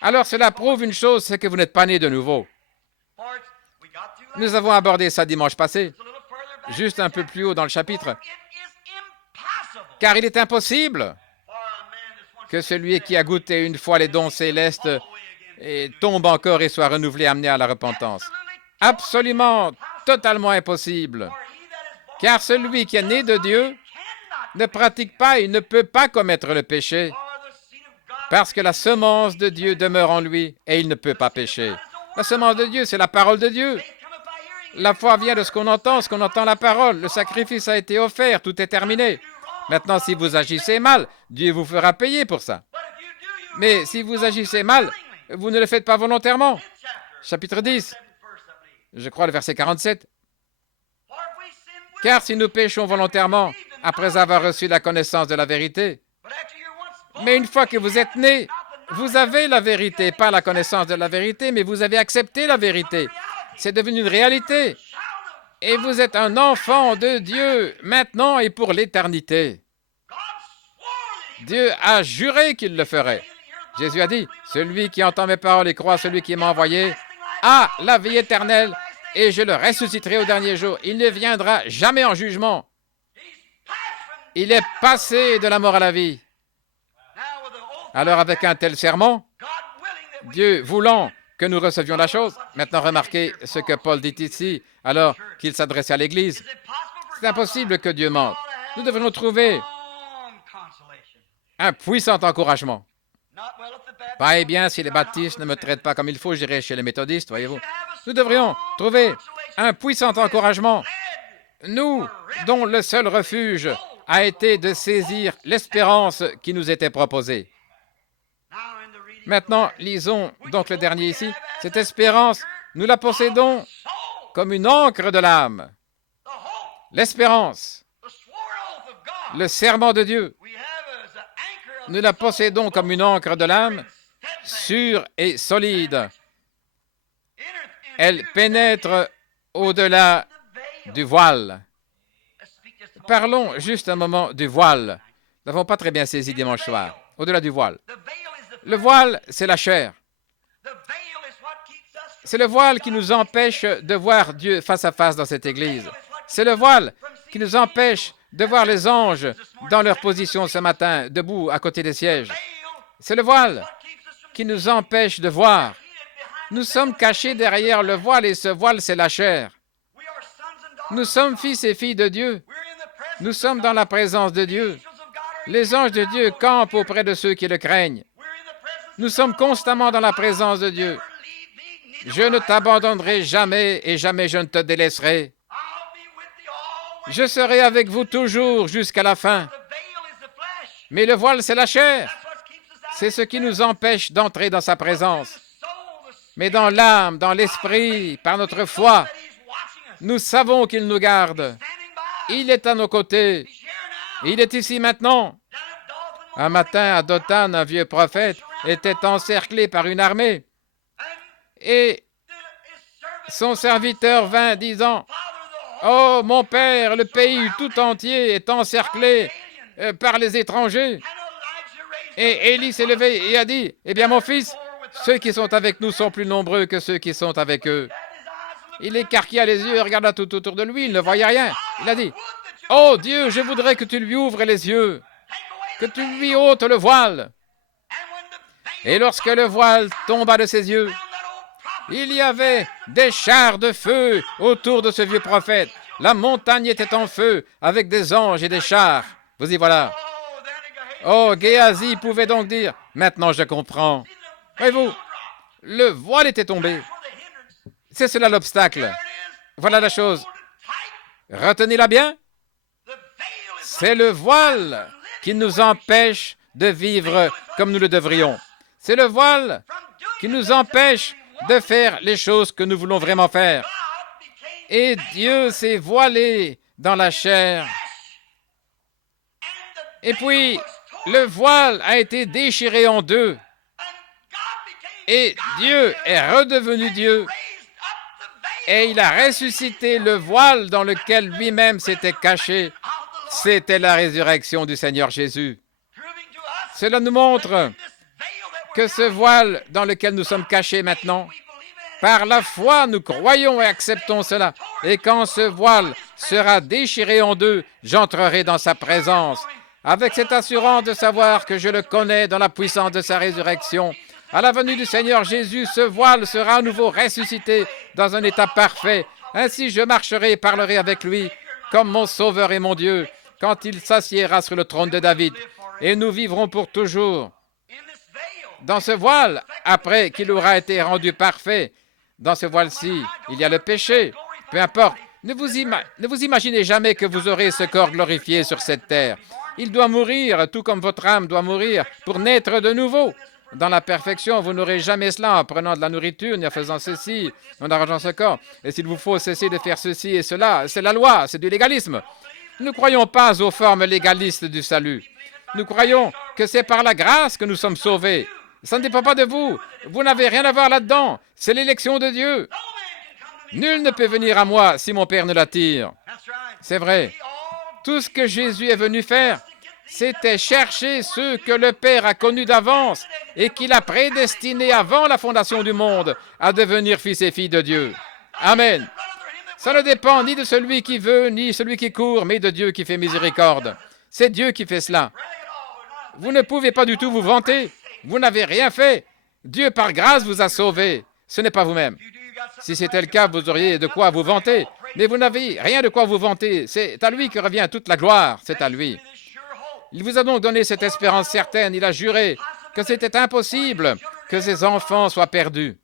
Alors cela prouve une chose, c'est que vous n'êtes pas né de nouveau. Nous avons abordé ça dimanche passé, juste un peu plus haut dans le chapitre. Car il est impossible que celui qui a goûté une fois les dons célestes et tombe encore et soit renouvelé, amené à la repentance. Absolument, totalement impossible. Car celui qui est né de Dieu ne pratique pas et ne peut pas commettre le péché, parce que la semence de Dieu demeure en lui et il ne peut pas pécher. La semence de Dieu, c'est la parole de Dieu. La foi vient de ce qu'on entend la parole. Le sacrifice a été offert, tout est terminé. Maintenant, si vous agissez mal, Dieu vous fera payer pour ça. Mais si vous agissez mal, vous ne le faites pas volontairement. Chapitre 10, je crois le verset 47. Car si nous péchons volontairement, après avoir reçu la connaissance de la vérité, mais une fois que vous êtes né, vous avez la vérité, pas la connaissance de la vérité, mais vous avez accepté la vérité. C'est devenu une réalité. Et vous êtes un enfant de Dieu, maintenant et pour l'éternité. Dieu a juré qu'il le ferait. Jésus a dit, celui qui entend mes paroles et croit à celui qui m'a envoyé a la vie éternelle et je le ressusciterai au dernier jour. Il ne viendra jamais en jugement. Il est passé de la mort à la vie. Alors avec un tel serment, Dieu voulant que nous recevions la chose, maintenant remarquez ce que Paul dit ici, alors qu'il s'adressait à l'Église. C'est impossible que Dieu mente. Nous devrions trouver un puissant encouragement. Pas, eh bien, si les baptistes ne me traitent pas comme il faut, j'irai chez les méthodistes, voyez-vous. Nous devrions trouver un puissant encouragement, nous dont le seul refuge a été de saisir l'espérance qui nous était proposée. Maintenant, lisons donc le dernier ici. Cette espérance, nous la possédons comme une ancre de l'âme. L'espérance, le serment de Dieu, nous la possédons comme une ancre de l'âme, sûre et solide. Elle pénètre au-delà du voile. Parlons juste un moment du voile. Nous n'avons pas très bien saisi dimanche soir. Au-delà du voile. Le voile, c'est la chair. C'est le voile qui nous empêche de voir Dieu face à face dans cette Église. C'est le voile qui nous empêche de voir les anges dans leur position ce matin, debout à côté des sièges. C'est le voile qui nous empêche de voir. Nous sommes cachés derrière le voile et ce voile, c'est la chair. Nous sommes fils et filles de Dieu. Nous sommes dans la présence de Dieu. Les anges de Dieu campent auprès de ceux qui le craignent. Nous sommes constamment dans la présence de Dieu. Je ne t'abandonnerai jamais et jamais je ne te délaisserai. Je serai avec vous toujours jusqu'à la fin. Mais le voile, c'est la chair. C'est ce qui nous empêche d'entrer dans sa présence. Mais dans l'âme, dans l'esprit, par notre foi, nous savons qu'il nous garde. Il est à nos côtés. Il est ici maintenant. Un matin, à Dothan, un vieux prophète était encerclé par une armée. Et son serviteur vint disant, « Oh, mon père, le pays tout entier est encerclé par les étrangers. » Et Élie s'est levé et a dit, « Eh bien, mon fils, ceux qui sont avec nous sont plus nombreux que ceux qui sont avec eux. » Il écarquilla les yeux et regarda tout autour de lui, il ne voyait rien. Il a dit, « Oh Dieu, je voudrais que tu lui ouvres les yeux, que tu lui ôtes le voile. » Et lorsque le voile tomba de ses yeux, il y avait des chars de feu autour de ce vieux prophète. La montagne était en feu avec des anges et des chars. Vous y voilà. Oh, Géasi pouvait donc dire, « Maintenant je comprends. » Voyez-vous, le voile était tombé. C'est cela l'obstacle. Voilà la chose. Retenez-la bien. C'est le voile qui nous empêche de vivre comme nous le devrions. C'est le voile qui nous empêche de faire les choses que nous voulons vraiment faire. Et Dieu s'est voilé dans la chair. Et puis, le voile a été déchiré en deux. Et Dieu est redevenu Dieu. Et il a ressuscité le voile dans lequel lui-même s'était caché. C'était la résurrection du Seigneur Jésus. Cela nous montre que ce voile dans lequel nous sommes cachés maintenant, par la foi, nous croyons et acceptons cela. Et quand ce voile sera déchiré en deux, j'entrerai dans sa présence, avec cette assurance de savoir que je le connais dans la puissance de sa résurrection. À la venue du Seigneur Jésus, ce voile sera à nouveau ressuscité dans un état parfait. Ainsi, je marcherai et parlerai avec lui comme mon Sauveur et mon Dieu, quand il s'assiera sur le trône de David. Et nous vivrons pour toujours dans ce voile, après qu'il aura été rendu parfait. Dans ce voile-ci, il y a le péché. Peu importe, ne vous imaginez jamais que vous aurez ce corps glorifié sur cette terre. Il doit mourir, tout comme votre âme doit mourir, pour naître de nouveau. Dans la perfection, vous n'aurez jamais cela en prenant de la nourriture, ni en faisant ceci, en arrangeant ce corps. Et s'il vous faut cesser de faire ceci et cela, c'est la loi, c'est du légalisme. Nous ne croyons pas aux formes légalistes du salut. Nous croyons que c'est par la grâce que nous sommes sauvés. Ça ne dépend pas de vous. Vous n'avez rien à voir là-dedans. C'est l'élection de Dieu. Nul ne peut venir à moi si mon Père ne l'attire. C'est vrai. Tout ce que Jésus est venu faire, c'était chercher ceux que le Père a connus d'avance et qu'il a prédestinés avant la fondation du monde à devenir fils et filles de Dieu. Amen. Ça ne dépend ni de celui qui veut, ni celui qui court, mais de Dieu qui fait miséricorde. C'est Dieu qui fait cela. Vous ne pouvez pas du tout vous vanter. Vous n'avez rien fait. Dieu, par grâce, vous a sauvé. Ce n'est pas vous-même. Si c'était le cas, vous auriez de quoi vous vanter. Mais vous n'avez rien de quoi vous vanter. C'est à lui que revient toute la gloire. C'est à lui. Il vous a donc donné cette espérance certaine. Il a juré que c'était impossible que ses enfants soient perdus.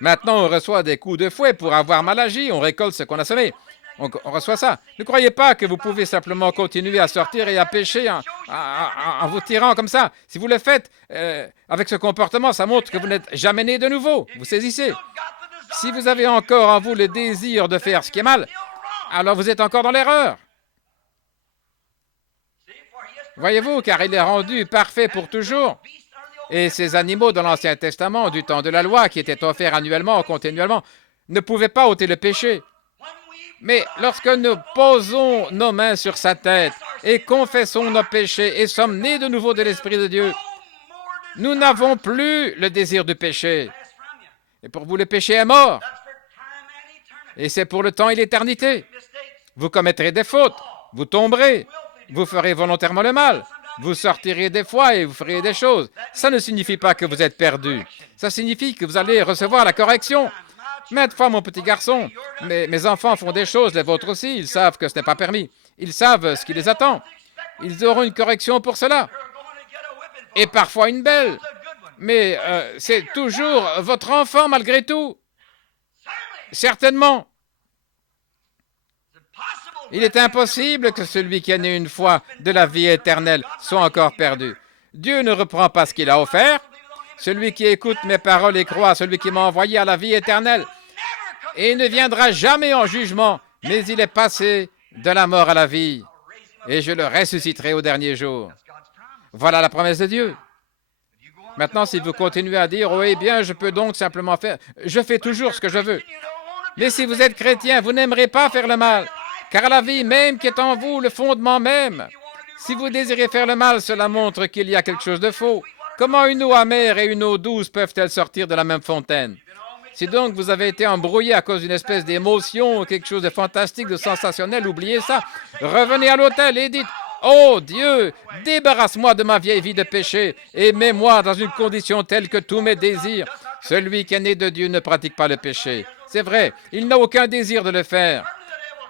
Maintenant, on reçoit des coups de fouet pour avoir mal agi. On récolte ce qu'on a semé. On reçoit ça. Ne croyez pas que vous pouvez simplement continuer à sortir et à pécher en vous tirant comme ça. Si vous le faites avec ce comportement, ça montre que vous n'êtes jamais né de nouveau. Vous saisissez. Si vous avez encore en vous le désir de faire ce qui est mal, alors vous êtes encore dans l'erreur. Voyez-vous, car il est rendu parfait pour toujours. Et ces animaux dans l'Ancien Testament, du temps de la loi, qui étaient offerts annuellement, continuellement, ne pouvaient pas ôter le péché. Mais lorsque nous posons nos mains sur sa tête et confessons nos péchés et sommes nés de nouveau de l'Esprit de Dieu, nous n'avons plus le désir du péché. Et pour vous, le péché est mort. Et c'est pour le temps et l'éternité. Vous commettrez des fautes, vous tomberez, vous ferez volontairement le mal, vous sortirez des fois et vous ferez des choses. Ça ne signifie pas que vous êtes perdu. Ça signifie que vous allez recevoir la correction. Maintes fois, mon petit garçon, mes enfants font des choses, les vôtres aussi, ils savent que ce n'est pas permis. Ils savent ce qui les attend. Ils auront une correction pour cela. Et parfois une belle. Mais c'est toujours votre enfant malgré tout. Certainement. Il est impossible que celui qui est né une fois de la vie éternelle soit encore perdu. Dieu ne reprend pas ce qu'il a offert. Celui qui écoute mes paroles et croit, celui qui m'a envoyé à la vie éternelle, et il ne viendra jamais en jugement, mais il est passé de la mort à la vie, et je le ressusciterai au dernier jour. Voilà la promesse de Dieu. Maintenant, si vous continuez à dire, « Oui, bien, je peux donc simplement faire... Je fais toujours ce que je veux. » Mais si vous êtes chrétien, vous n'aimerez pas faire le mal, car la vie même qui est en vous, le fondement même. Si vous désirez faire le mal, cela montre qu'il y a quelque chose de faux. Comment une eau amère et une eau douce peuvent-elles sortir de la même fontaine? Si donc vous avez été embrouillé à cause d'une espèce d'émotion, quelque chose de fantastique, de sensationnel, oubliez ça. Revenez à l'autel et dites, « Oh Dieu, débarrasse-moi de ma vieille vie de péché et mets-moi dans une condition telle que tous mes désirs. » Celui qui est né de Dieu ne pratique pas le péché. C'est vrai, il n'a aucun désir de le faire.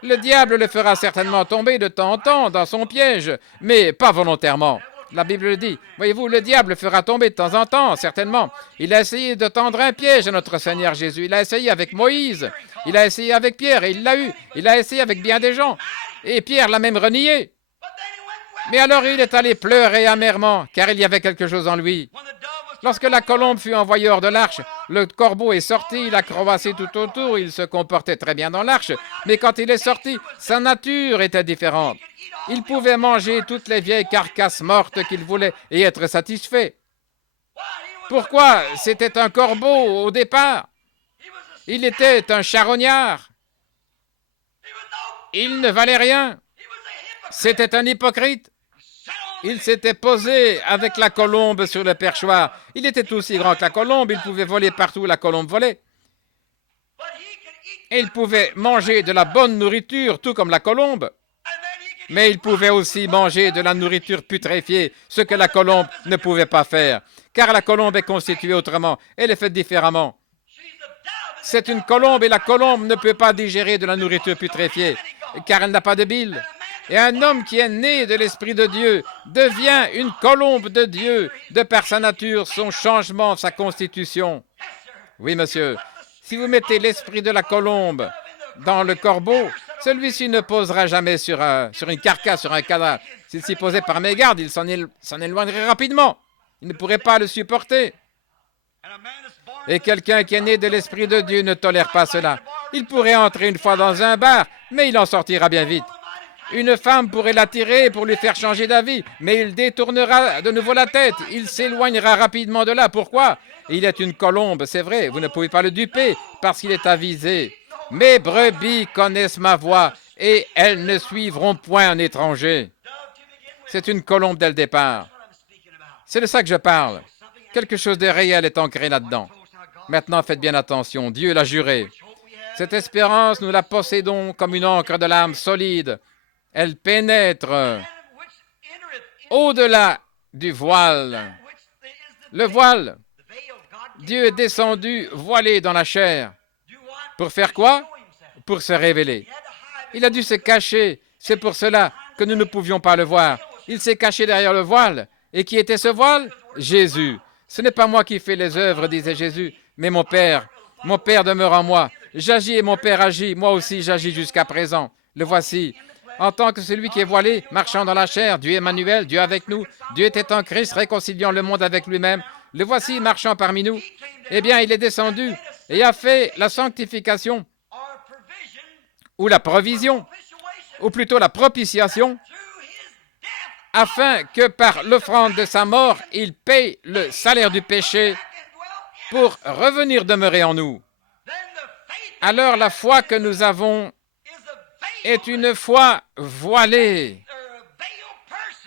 Le diable le fera certainement tomber de temps en temps dans son piège, mais pas volontairement. La Bible le dit. Voyez-vous, le diable fera tomber de temps en temps, certainement. Il a essayé de tendre un piège à notre Seigneur Jésus. Il a essayé avec Moïse. Il a essayé avec Pierre et il l'a eu. Il a essayé avec bien des gens. Et Pierre l'a même renié. Mais alors il est allé pleurer amèrement, car il y avait quelque chose en lui. Lorsque la colombe fut envoyée hors de l'arche, le corbeau est sorti, il a croassé tout autour, il se comportait très bien dans l'arche, mais quand il est sorti, sa nature était différente. Il pouvait manger toutes les vieilles carcasses mortes qu'il voulait et être satisfait. Pourquoi? C'était un corbeau au départ. Il était un charognard. Il ne valait rien. C'était un hypocrite. Il s'était posé avec la colombe sur le perchoir. Il était aussi grand que la colombe, il pouvait voler partout où la colombe volait. Et il pouvait manger de la bonne nourriture, tout comme la colombe. Mais il pouvait aussi manger de la nourriture putréfiée, ce que la colombe ne pouvait pas faire. Car la colombe est constituée autrement, elle est faite différemment. C'est une colombe et la colombe ne peut pas digérer de la nourriture putréfiée, car elle n'a pas de bile. Et un homme qui est né de l'Esprit de Dieu devient une colombe de Dieu, de par sa nature, son changement, sa constitution. Oui, monsieur, si vous mettez l'esprit de la colombe dans le corbeau, celui-ci ne posera jamais sur une carcasse, sur un cadavre. S'il s'y posait par mégarde, il s'en éloignerait rapidement. Il ne pourrait pas le supporter. Et quelqu'un qui est né de l'Esprit de Dieu ne tolère pas cela. Il pourrait entrer une fois dans un bar, mais il en sortira bien vite. Une femme pourrait l'attirer pour lui faire changer d'avis, mais il détournera de nouveau la tête. Il s'éloignera rapidement de là. Pourquoi? Il est une colombe, c'est vrai. Vous ne pouvez pas le duper parce qu'il est avisé. Mes brebis connaissent ma voix et elles ne suivront point un étranger. C'est une colombe dès le départ. C'est de ça que je parle. Quelque chose de réel est ancré là-dedans. Maintenant, faites bien attention. Dieu l'a juré. Cette espérance, nous la possédons comme une encre de l'âme solide. Elle pénètre au-delà du voile. Le voile, Dieu est descendu voilé dans la chair. Pour faire quoi? Pour se révéler. Il a dû se cacher. C'est pour cela que nous ne pouvions pas le voir. Il s'est caché derrière le voile. Et qui était ce voile? Jésus. Ce n'est pas moi qui fais les œuvres, disait Jésus, mais mon Père. Mon Père demeure en moi. J'agis et mon Père agit. Moi aussi, j'agis jusqu'à présent. Le voici. En tant que celui qui est voilé, marchant dans la chair, Dieu Emmanuel, Dieu avec nous. Dieu était en Christ, réconciliant le monde avec lui-même. Le voici marchant parmi nous. Eh bien, il est descendu et a fait la sanctification, ou la provision, ou plutôt la propitiation, afin que par l'offrande de sa mort, il paye le salaire du péché pour revenir demeurer en nous. Alors la foi que nous avons est une foi voilée,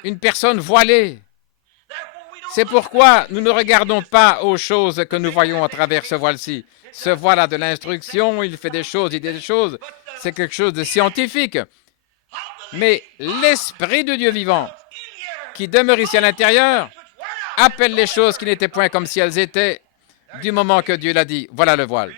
une personne voilée. C'est pourquoi nous ne regardons pas aux choses que nous voyons à travers ce voile-ci. Ce voile a de l'instruction, il fait des choses, il dit des choses. C'est quelque chose de scientifique. Mais l'Esprit de Dieu vivant, qui demeure ici à l'intérieur, appelle les choses qui n'étaient point comme si elles étaient, du moment que Dieu l'a dit. Voilà le voile.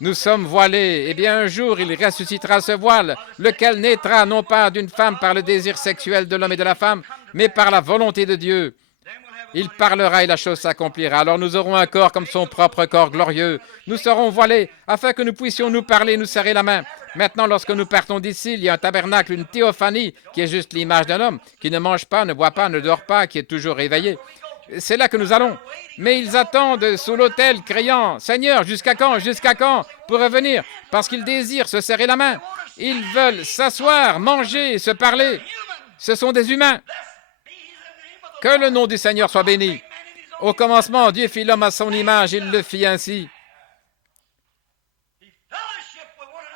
Nous sommes voilés. Eh bien, un jour, il ressuscitera ce voile, lequel naîtra non pas d'une femme par le désir sexuel de l'homme et de la femme, mais par la volonté de Dieu. Il parlera et la chose s'accomplira. Alors nous aurons un corps comme son propre corps glorieux. Nous serons voilés afin que nous puissions nous parler, nous serrer la main. Maintenant, lorsque nous partons d'ici, il y a un tabernacle, une théophanie, qui est juste l'image d'un homme, qui ne mange pas, ne boit pas, ne dort pas, qui est toujours éveillé. C'est là que nous allons. Mais ils attendent sous l'autel, criant, « Seigneur, jusqu'à quand pour revenir ?» Parce qu'ils désirent se serrer la main. Ils veulent s'asseoir, manger, se parler. Ce sont des humains. Que le nom du Seigneur soit béni. Au commencement, Dieu fit l'homme à son image, il le fit ainsi.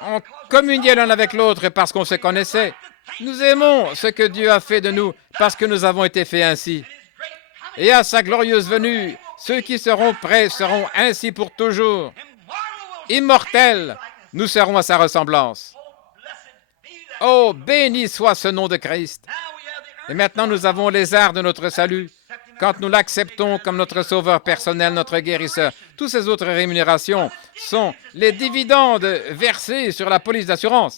On communiait l'un avec l'autre parce qu'on se connaissait. Nous aimons ce que Dieu a fait de nous parce que nous avons été faits ainsi. Et à sa glorieuse venue, ceux qui seront prêts seront ainsi pour toujours. Immortels, nous serons à sa ressemblance. Oh, béni soit ce nom de Christ. Et maintenant, nous avons les arts de notre salut. Quand nous l'acceptons comme notre sauveur personnel, notre guérisseur, toutes ces autres rémunérations sont les dividendes versés sur la police d'assurance.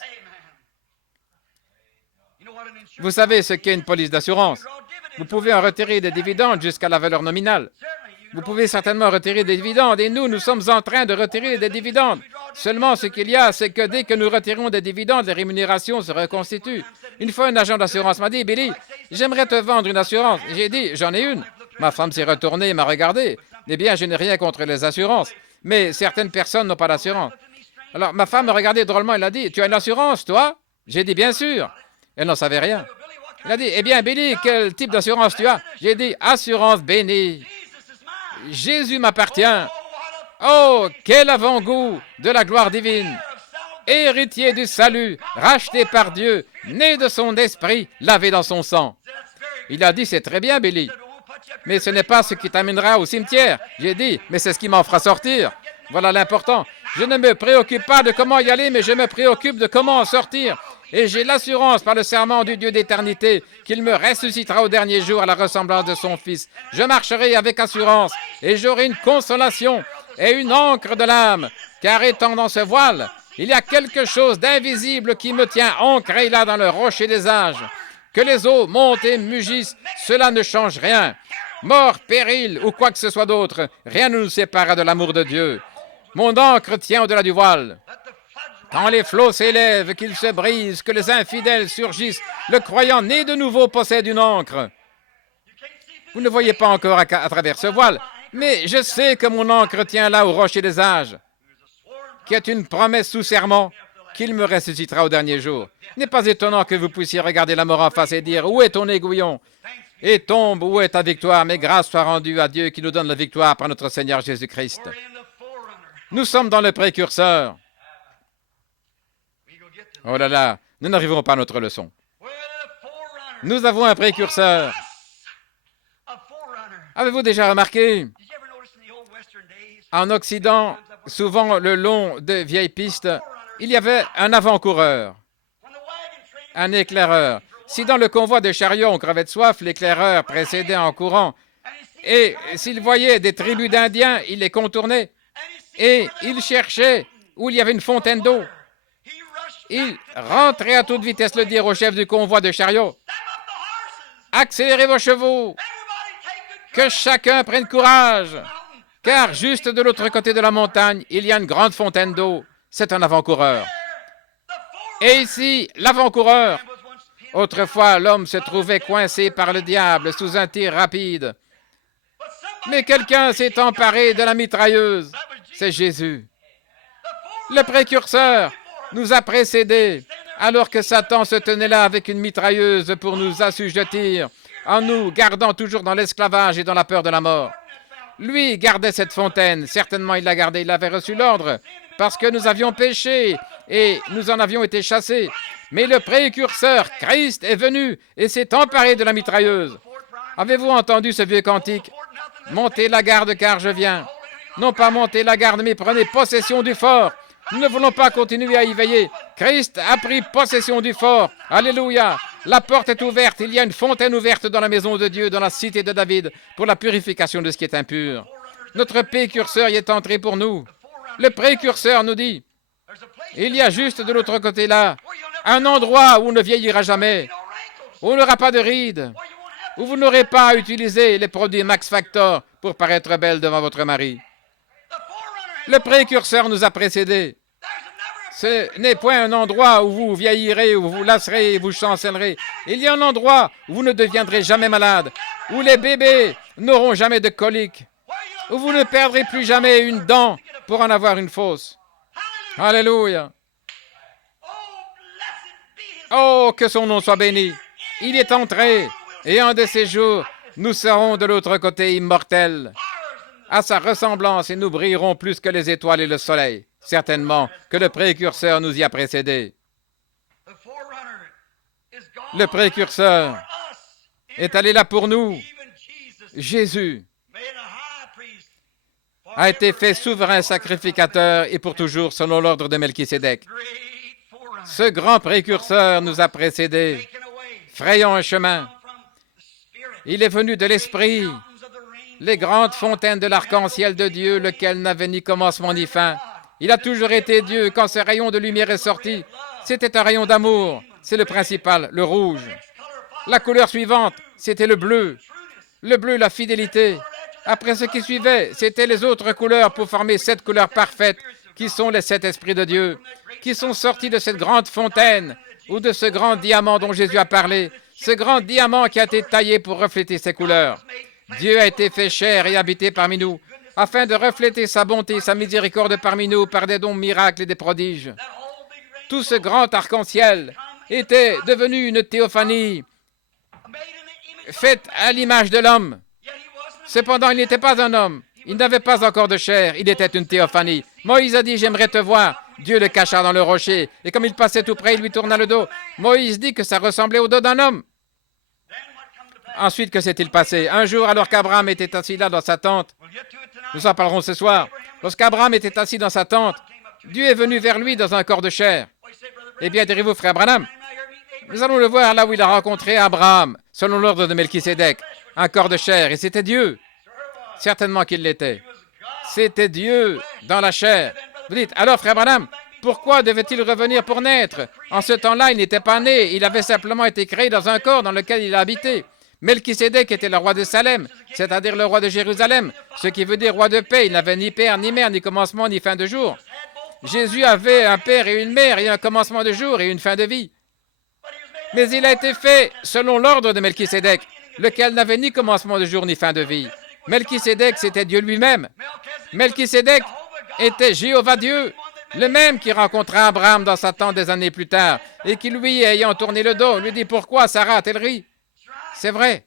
Vous savez ce qu'est une police d'assurance. Vous pouvez en retirer des dividendes jusqu'à la valeur nominale. Vous pouvez certainement retirer des dividendes et nous sommes en train de retirer des dividendes. Seulement, ce qu'il y a, c'est que dès que nous retirons des dividendes, les rémunérations se reconstituent. Une fois, un agent d'assurance m'a dit, « Billy, j'aimerais te vendre une assurance. » J'ai dit, « J'en ai une. » Ma femme s'est retournée et m'a regardé. Eh bien, je n'ai rien contre les assurances, mais certaines personnes n'ont pas d'assurance. Alors, ma femme m'a regardé drôlement, elle a dit, « Tu as une assurance, toi ?» J'ai dit, « Bien sûr. » Elle n'en savait rien. Elle a dit, « Eh bien, Billy, quel type d'assurance tu as ?» J'ai dit, « Assurance bénie. Jésus m'appartient. Oh, quel avant-goût de la gloire divine. Héritier du salut, racheté par Dieu, né de son esprit, lavé dans son sang. » Il a dit, « C'est très bien, Billy. Mais ce n'est pas ce qui t'amènera au cimetière. » J'ai dit, « Mais c'est ce qui m'en fera sortir. » Voilà l'important. Je ne me préoccupe pas de comment y aller, mais je me préoccupe de comment en sortir. Et j'ai l'assurance par le serment du Dieu d'éternité qu'il me ressuscitera au dernier jour à la ressemblance de son Fils. Je marcherai avec assurance et j'aurai une consolation et une encre de l'âme, car étant dans ce voile, il y a quelque chose d'invisible qui me tient ancré là dans le rocher des âges. Que les eaux montent et mugissent, cela ne change rien. Mort, péril ou quoi que ce soit d'autre, rien ne nous séparera de l'amour de Dieu. Mon encre tient au-delà du voile. Quand les flots s'élèvent, qu'ils se brisent, que les infidèles surgissent, le croyant né de nouveau possède une encre. Vous ne voyez pas encore à travers ce voile, mais je sais que mon encre tient là au rocher des âges, qui est une promesse sous serment qu'il me ressuscitera au dernier jour. Il n'est pas étonnant que vous puissiez regarder la mort en face et dire « Où est ton aiguillon ?» Et tombe, où est ta victoire? Mais grâce soit rendue à Dieu qui nous donne la victoire par notre Seigneur Jésus-Christ. Nous sommes dans le précurseur. Oh là là, nous n'arriverons pas à notre leçon. Nous avons un précurseur. Avez-vous déjà remarqué? En Occident, souvent le long de vieilles pistes, il y avait un avant-coureur, un éclaireur. Si dans le convoi de chariots on crevait de soif, l'éclaireur précédait en courant. Et s'il voyait des tribus d'Indiens, il les contournait. Et il cherchait où il y avait une fontaine d'eau. Il rentrait à toute vitesse le dire au chef du convoi de chariots. « Accélérez vos chevaux, que chacun prenne courage, Car juste de l'autre côté de la montagne, il y a une grande fontaine d'eau. C'est un avant-coureur. Et ici, l'avant-coureur. Autrefois, l'homme se trouvait coincé par le diable sous un tir rapide. Mais quelqu'un s'est emparé de la mitrailleuse. C'est Jésus. Le précurseur nous a précédés, alors que Satan se tenait là avec une mitrailleuse pour nous assujettir, en nous gardant toujours dans l'esclavage et dans la peur de la mort. Lui gardait cette fontaine. Certainement, il l'a gardée. Il avait reçu l'ordre parce que nous avions péché et nous en avions été chassés. Mais le précurseur, Christ, est venu et s'est emparé de la mitrailleuse. Avez-vous entendu ce vieux cantique? Montez la garde car je viens. Non pas montez la garde, mais prenez possession du fort. Nous ne voulons pas continuer à y veiller. Christ a pris possession du fort. Alléluia. La porte est ouverte. Il y a une fontaine ouverte dans la maison de Dieu, dans la cité de David, pour la purification de ce qui est impur. Notre précurseur y est entré pour nous. Le précurseur nous dit, il y a juste de l'autre côté là, un endroit où on ne vieillira jamais, où on n'aura pas de rides, où vous n'aurez pas à utiliser les produits Max Factor pour paraître belle devant votre mari. Le précurseur nous a précédés. Ce n'est point un endroit où vous vieillirez, où vous lasserez et vous chancellerez. Il y a un endroit où vous ne deviendrez jamais malade, où les bébés n'auront jamais de coliques, où vous ne perdrez plus jamais une dent pour en avoir une fausse. Alléluia. Oh, que son nom soit béni. Il est entré, et un de ces jours, nous serons de l'autre côté immortels, à sa ressemblance, et nous brillerons plus que les étoiles et le soleil. Certainement que le précurseur nous y a précédés. Le précurseur est allé là pour nous. Jésus a été fait souverain sacrificateur et pour toujours selon l'ordre de Melchisédek. Ce grand précurseur nous a précédés, frayant un chemin. Il est venu de l'Esprit, les grandes fontaines de l'arc-en-ciel de Dieu, lequel n'avait ni commencement ni fin. Il a toujours été Dieu. Quand ce rayon de lumière est sorti, c'était un rayon d'amour. C'est le principal, le rouge. La couleur suivante, c'était le bleu. Le bleu, la fidélité. Après ce qui suivait, c'était les autres couleurs pour former cette couleur parfaite qui sont les 7 esprits de Dieu, qui sont sortis de cette grande fontaine ou de ce grand diamant dont Jésus a parlé, ce grand diamant qui a été taillé pour refléter ces couleurs. Dieu a été fait chair et habité parmi nous, afin de refléter sa bonté, sa miséricorde parmi nous par des dons miracles et des prodiges. Tout ce grand arc-en-ciel était devenu une théophanie faite à l'image de l'homme. Cependant, il n'était pas un homme. Il n'avait pas encore de chair. Il était une théophanie. Moïse a dit, « J'aimerais te voir. » Dieu le cacha dans le rocher. Et comme il passait tout près, il lui tourna le dos. Moïse dit que ça ressemblait au dos d'un homme. Ensuite, que s'est-il passé? Un jour, alors qu'Abraham était assis là dans sa tente, nous en parlerons ce soir, lorsqu'Abraham était assis dans sa tente, Dieu est venu vers lui dans un corps de chair. Eh bien, direz-vous, frère Branham, nous allons le voir là où il a rencontré Abraham, selon l'ordre de Melchisédek, un corps de chair, et c'était Dieu. Certainement qu'il l'était. C'était Dieu dans la chair. Vous dites, alors, frère Branham, pourquoi devait-il revenir pour naître? En ce temps-là, il n'était pas né, il avait simplement été créé dans un corps dans lequel il a habité. Melchisédek était le roi de Salem, c'est-à-dire le roi de Jérusalem, ce qui veut dire roi de paix. Il n'avait ni père, ni mère, ni commencement, ni fin de jour. Jésus avait un père et une mère, et un commencement de jour et une fin de vie. Mais il a été fait selon l'ordre de Melchisédek, lequel n'avait ni commencement de jour, ni fin de vie. Melchisédek, c'était Dieu lui-même. Melchisédek était Jéhovah Dieu, le même qui rencontra Abraham dans sa tente des années plus tard, et qui lui, ayant tourné le dos, lui dit, « Pourquoi Sarah a-t-elle ri ?» C'est vrai.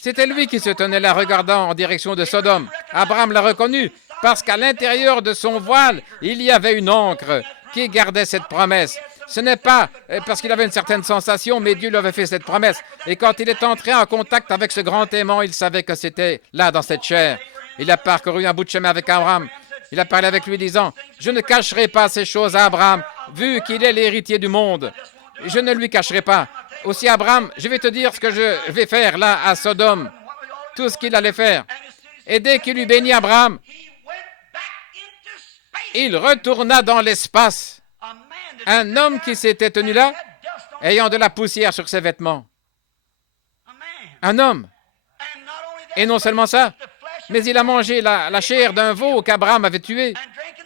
C'était lui qui se tenait là regardant en direction de Sodome. Abraham l'a reconnu parce qu'à l'intérieur de son voile, il y avait une encre qui gardait cette promesse. Ce n'est pas parce qu'il avait une certaine sensation, mais Dieu lui avait fait cette promesse. Et quand il est entré en contact avec ce grand aimant, il savait que c'était là dans cette chair. Il a parcouru un bout de chemin avec Abraham. Il a parlé avec lui disant, « Je ne cacherai pas ces choses à Abraham, vu qu'il est l'héritier du monde. Je ne lui cacherai pas. Aussi, Abraham, je vais te dire ce que je vais faire là à Sodome, tout ce qu'il allait faire. » Et dès qu'il eut béni Abraham, il retourna dans l'espace. Un homme qui s'était tenu là, ayant de la poussière sur ses vêtements. Un homme. Et non seulement ça, mais il a mangé la chair d'un veau qu'Abraham avait tué,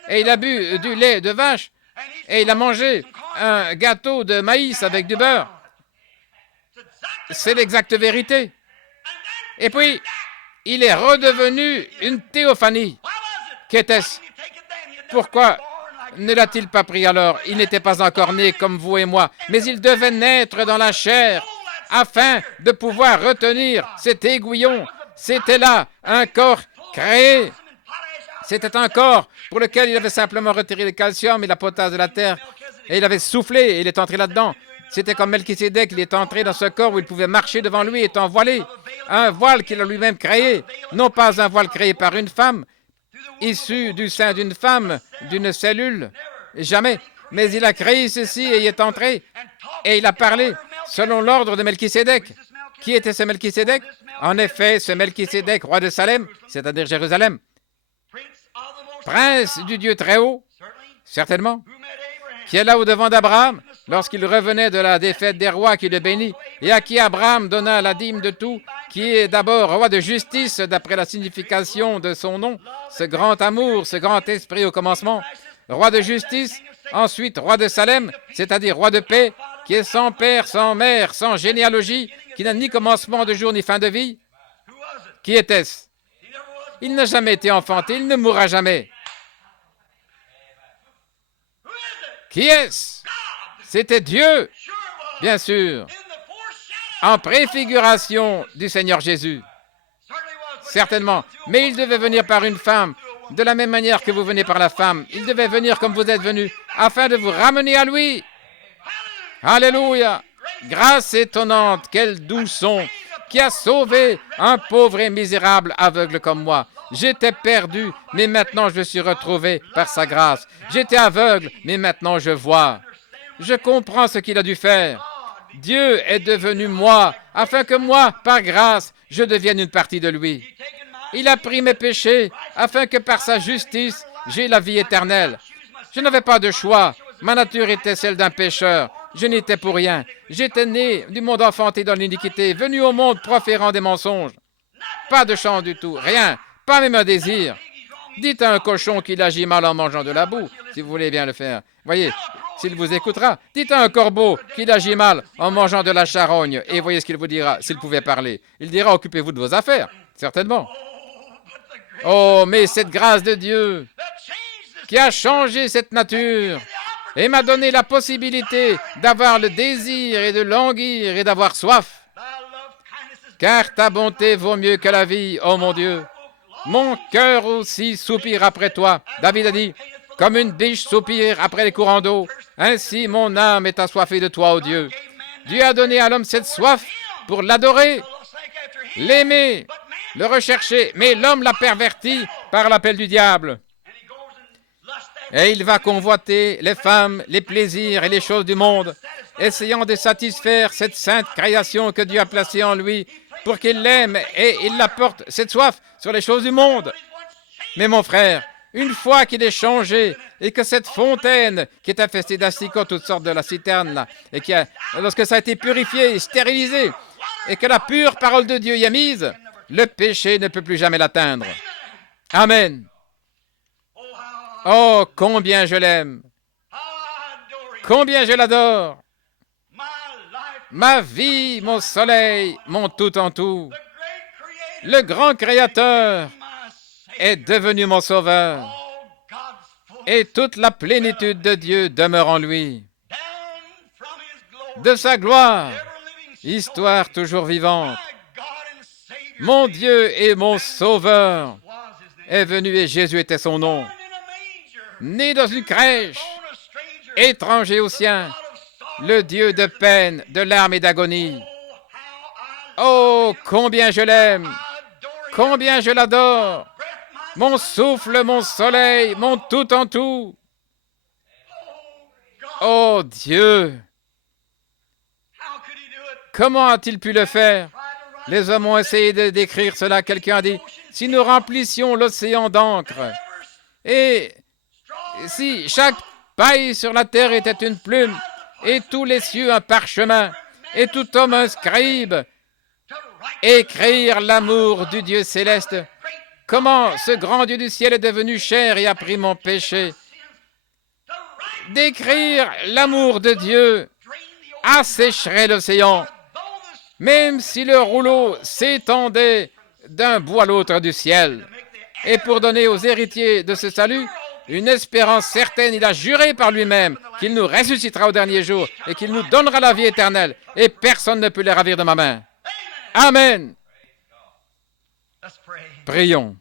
et il a bu du lait de vache, et il a mangé un gâteau de maïs avec du beurre. C'est l'exacte vérité. Et puis, il est redevenu une théophanie. Qu'était-ce? Pourquoi ne l'a-t-il pas pris alors? Il n'était pas encore né comme vous et moi, mais il devait naître dans la chair afin de pouvoir retenir cet aiguillon. C'était là un corps créé. C'était un corps pour lequel il avait simplement retiré le calcium et la potasse de la terre et il avait soufflé et il est entré là-dedans. C'était comme Melchisédek, il est entré dans ce corps où il pouvait marcher devant lui étant voilé. Un voile qu'il a lui-même créé, non pas un voile créé par une femme, issu du sein d'une femme, d'une cellule, jamais. Mais il a créé ceci et il est entré et il a parlé selon l'ordre de Melchisédek. Qui était ce Melchisédek? En effet, ce Melchisédek, roi de Salem, c'est-à-dire Jérusalem, prince du Dieu très haut, certainement, qui est là au-devant d'Abraham lorsqu'il revenait de la défaite des rois qui le bénit et à qui Abraham donna la dîme de tout, qui est d'abord roi de justice d'après la signification de son nom, ce grand amour, ce grand esprit au commencement, roi de justice, ensuite roi de Salem, c'est-à-dire roi de paix, qui est sans père, sans mère, sans généalogie, qui n'a ni commencement de jour ni fin de vie. Qui était-ce? Il n'a jamais été enfanté, il ne mourra jamais. Qui est-ce? C'était Dieu, bien sûr, en préfiguration du Seigneur Jésus. Certainement, mais il devait venir par une femme, de la même manière que vous venez par la femme. Il devait venir comme vous êtes venu, afin de vous ramener à lui. Alléluia! Grâce étonnante, quel doux son, qui a sauvé un pauvre et misérable aveugle comme moi. J'étais perdu, mais maintenant je suis retrouvé par sa grâce. J'étais aveugle, mais maintenant je vois. Je comprends ce qu'il a dû faire. Dieu est devenu moi, afin que moi, par grâce, je devienne une partie de lui. Il a pris mes péchés, afin que par sa justice, j'ai la vie éternelle. Je n'avais pas de choix. Ma nature était celle d'un pécheur. Je n'étais pour rien. J'étais né du monde enfanté dans l'iniquité, venu au monde proférant des mensonges. Pas de chance du tout, rien, pas même un désir. Dites à un cochon qu'il agit mal en mangeant de la boue, si vous voulez bien le faire. Voyez, s'il vous écoutera. Dites à un corbeau qu'il agit mal en mangeant de la charogne, et voyez ce qu'il vous dira, s'il pouvait parler. Il dira, occupez-vous de vos affaires, certainement. Oh, mais cette grâce de Dieu qui a changé cette nature et m'a donné la possibilité d'avoir le désir et de languir et d'avoir soif. Car ta bonté vaut mieux que la vie, ô mon Dieu. Mon cœur aussi soupire après toi. David a dit, comme une biche soupire après les courants d'eau, ainsi mon âme est assoiffée de toi, ô Dieu. Dieu a donné à l'homme cette soif pour l'adorer, l'aimer, le rechercher, mais l'homme l'a perverti par l'appel du diable. Et il va convoiter les femmes, les plaisirs et les choses du monde, essayant de satisfaire cette sainte création que Dieu a placée en lui pour qu'il l'aime et il la porte, cette soif, sur les choses du monde. Mais mon frère, une fois qu'il est changé et que cette fontaine qui est infestée d'asticots, toutes sortes de la citerne, là, et lorsque ça a été purifié, stérilisé, et que la pure parole de Dieu y est mise, le péché ne peut plus jamais l'atteindre. Amen. Oh, combien je l'aime! Combien je l'adore! Ma vie, mon soleil, mon tout en tout. Le grand Créateur est devenu mon Sauveur. Et toute la plénitude de Dieu demeure en lui. De sa gloire, histoire toujours vivante. Mon Dieu et mon Sauveur est venu et Jésus était son nom. Né dans une crèche, étranger aux siens, le Dieu de peine, de larmes et d'agonie. Oh, combien je l'aime, combien je l'adore, mon souffle, mon soleil, mon tout en tout. Oh Dieu, comment a-t-il pu le faire? Les hommes ont essayé de décrire cela. Quelqu'un a dit, si nous remplissions l'océan d'encre, et si chaque paille sur la terre était une plume, et tous les cieux un parchemin, et tout homme un scribe, écrire l'amour du Dieu céleste, comment ce grand Dieu du ciel est devenu chair et a pris mon péché. Décrire l'amour de Dieu assécherait l'océan, même si le rouleau s'étendait d'un bout à l'autre du ciel. Et pour donner aux héritiers de ce salut une espérance certaine, il a juré par lui-même qu'il nous ressuscitera au dernier jour et qu'il nous donnera la vie éternelle, et personne ne peut les ravir de ma main. Amen. Prions.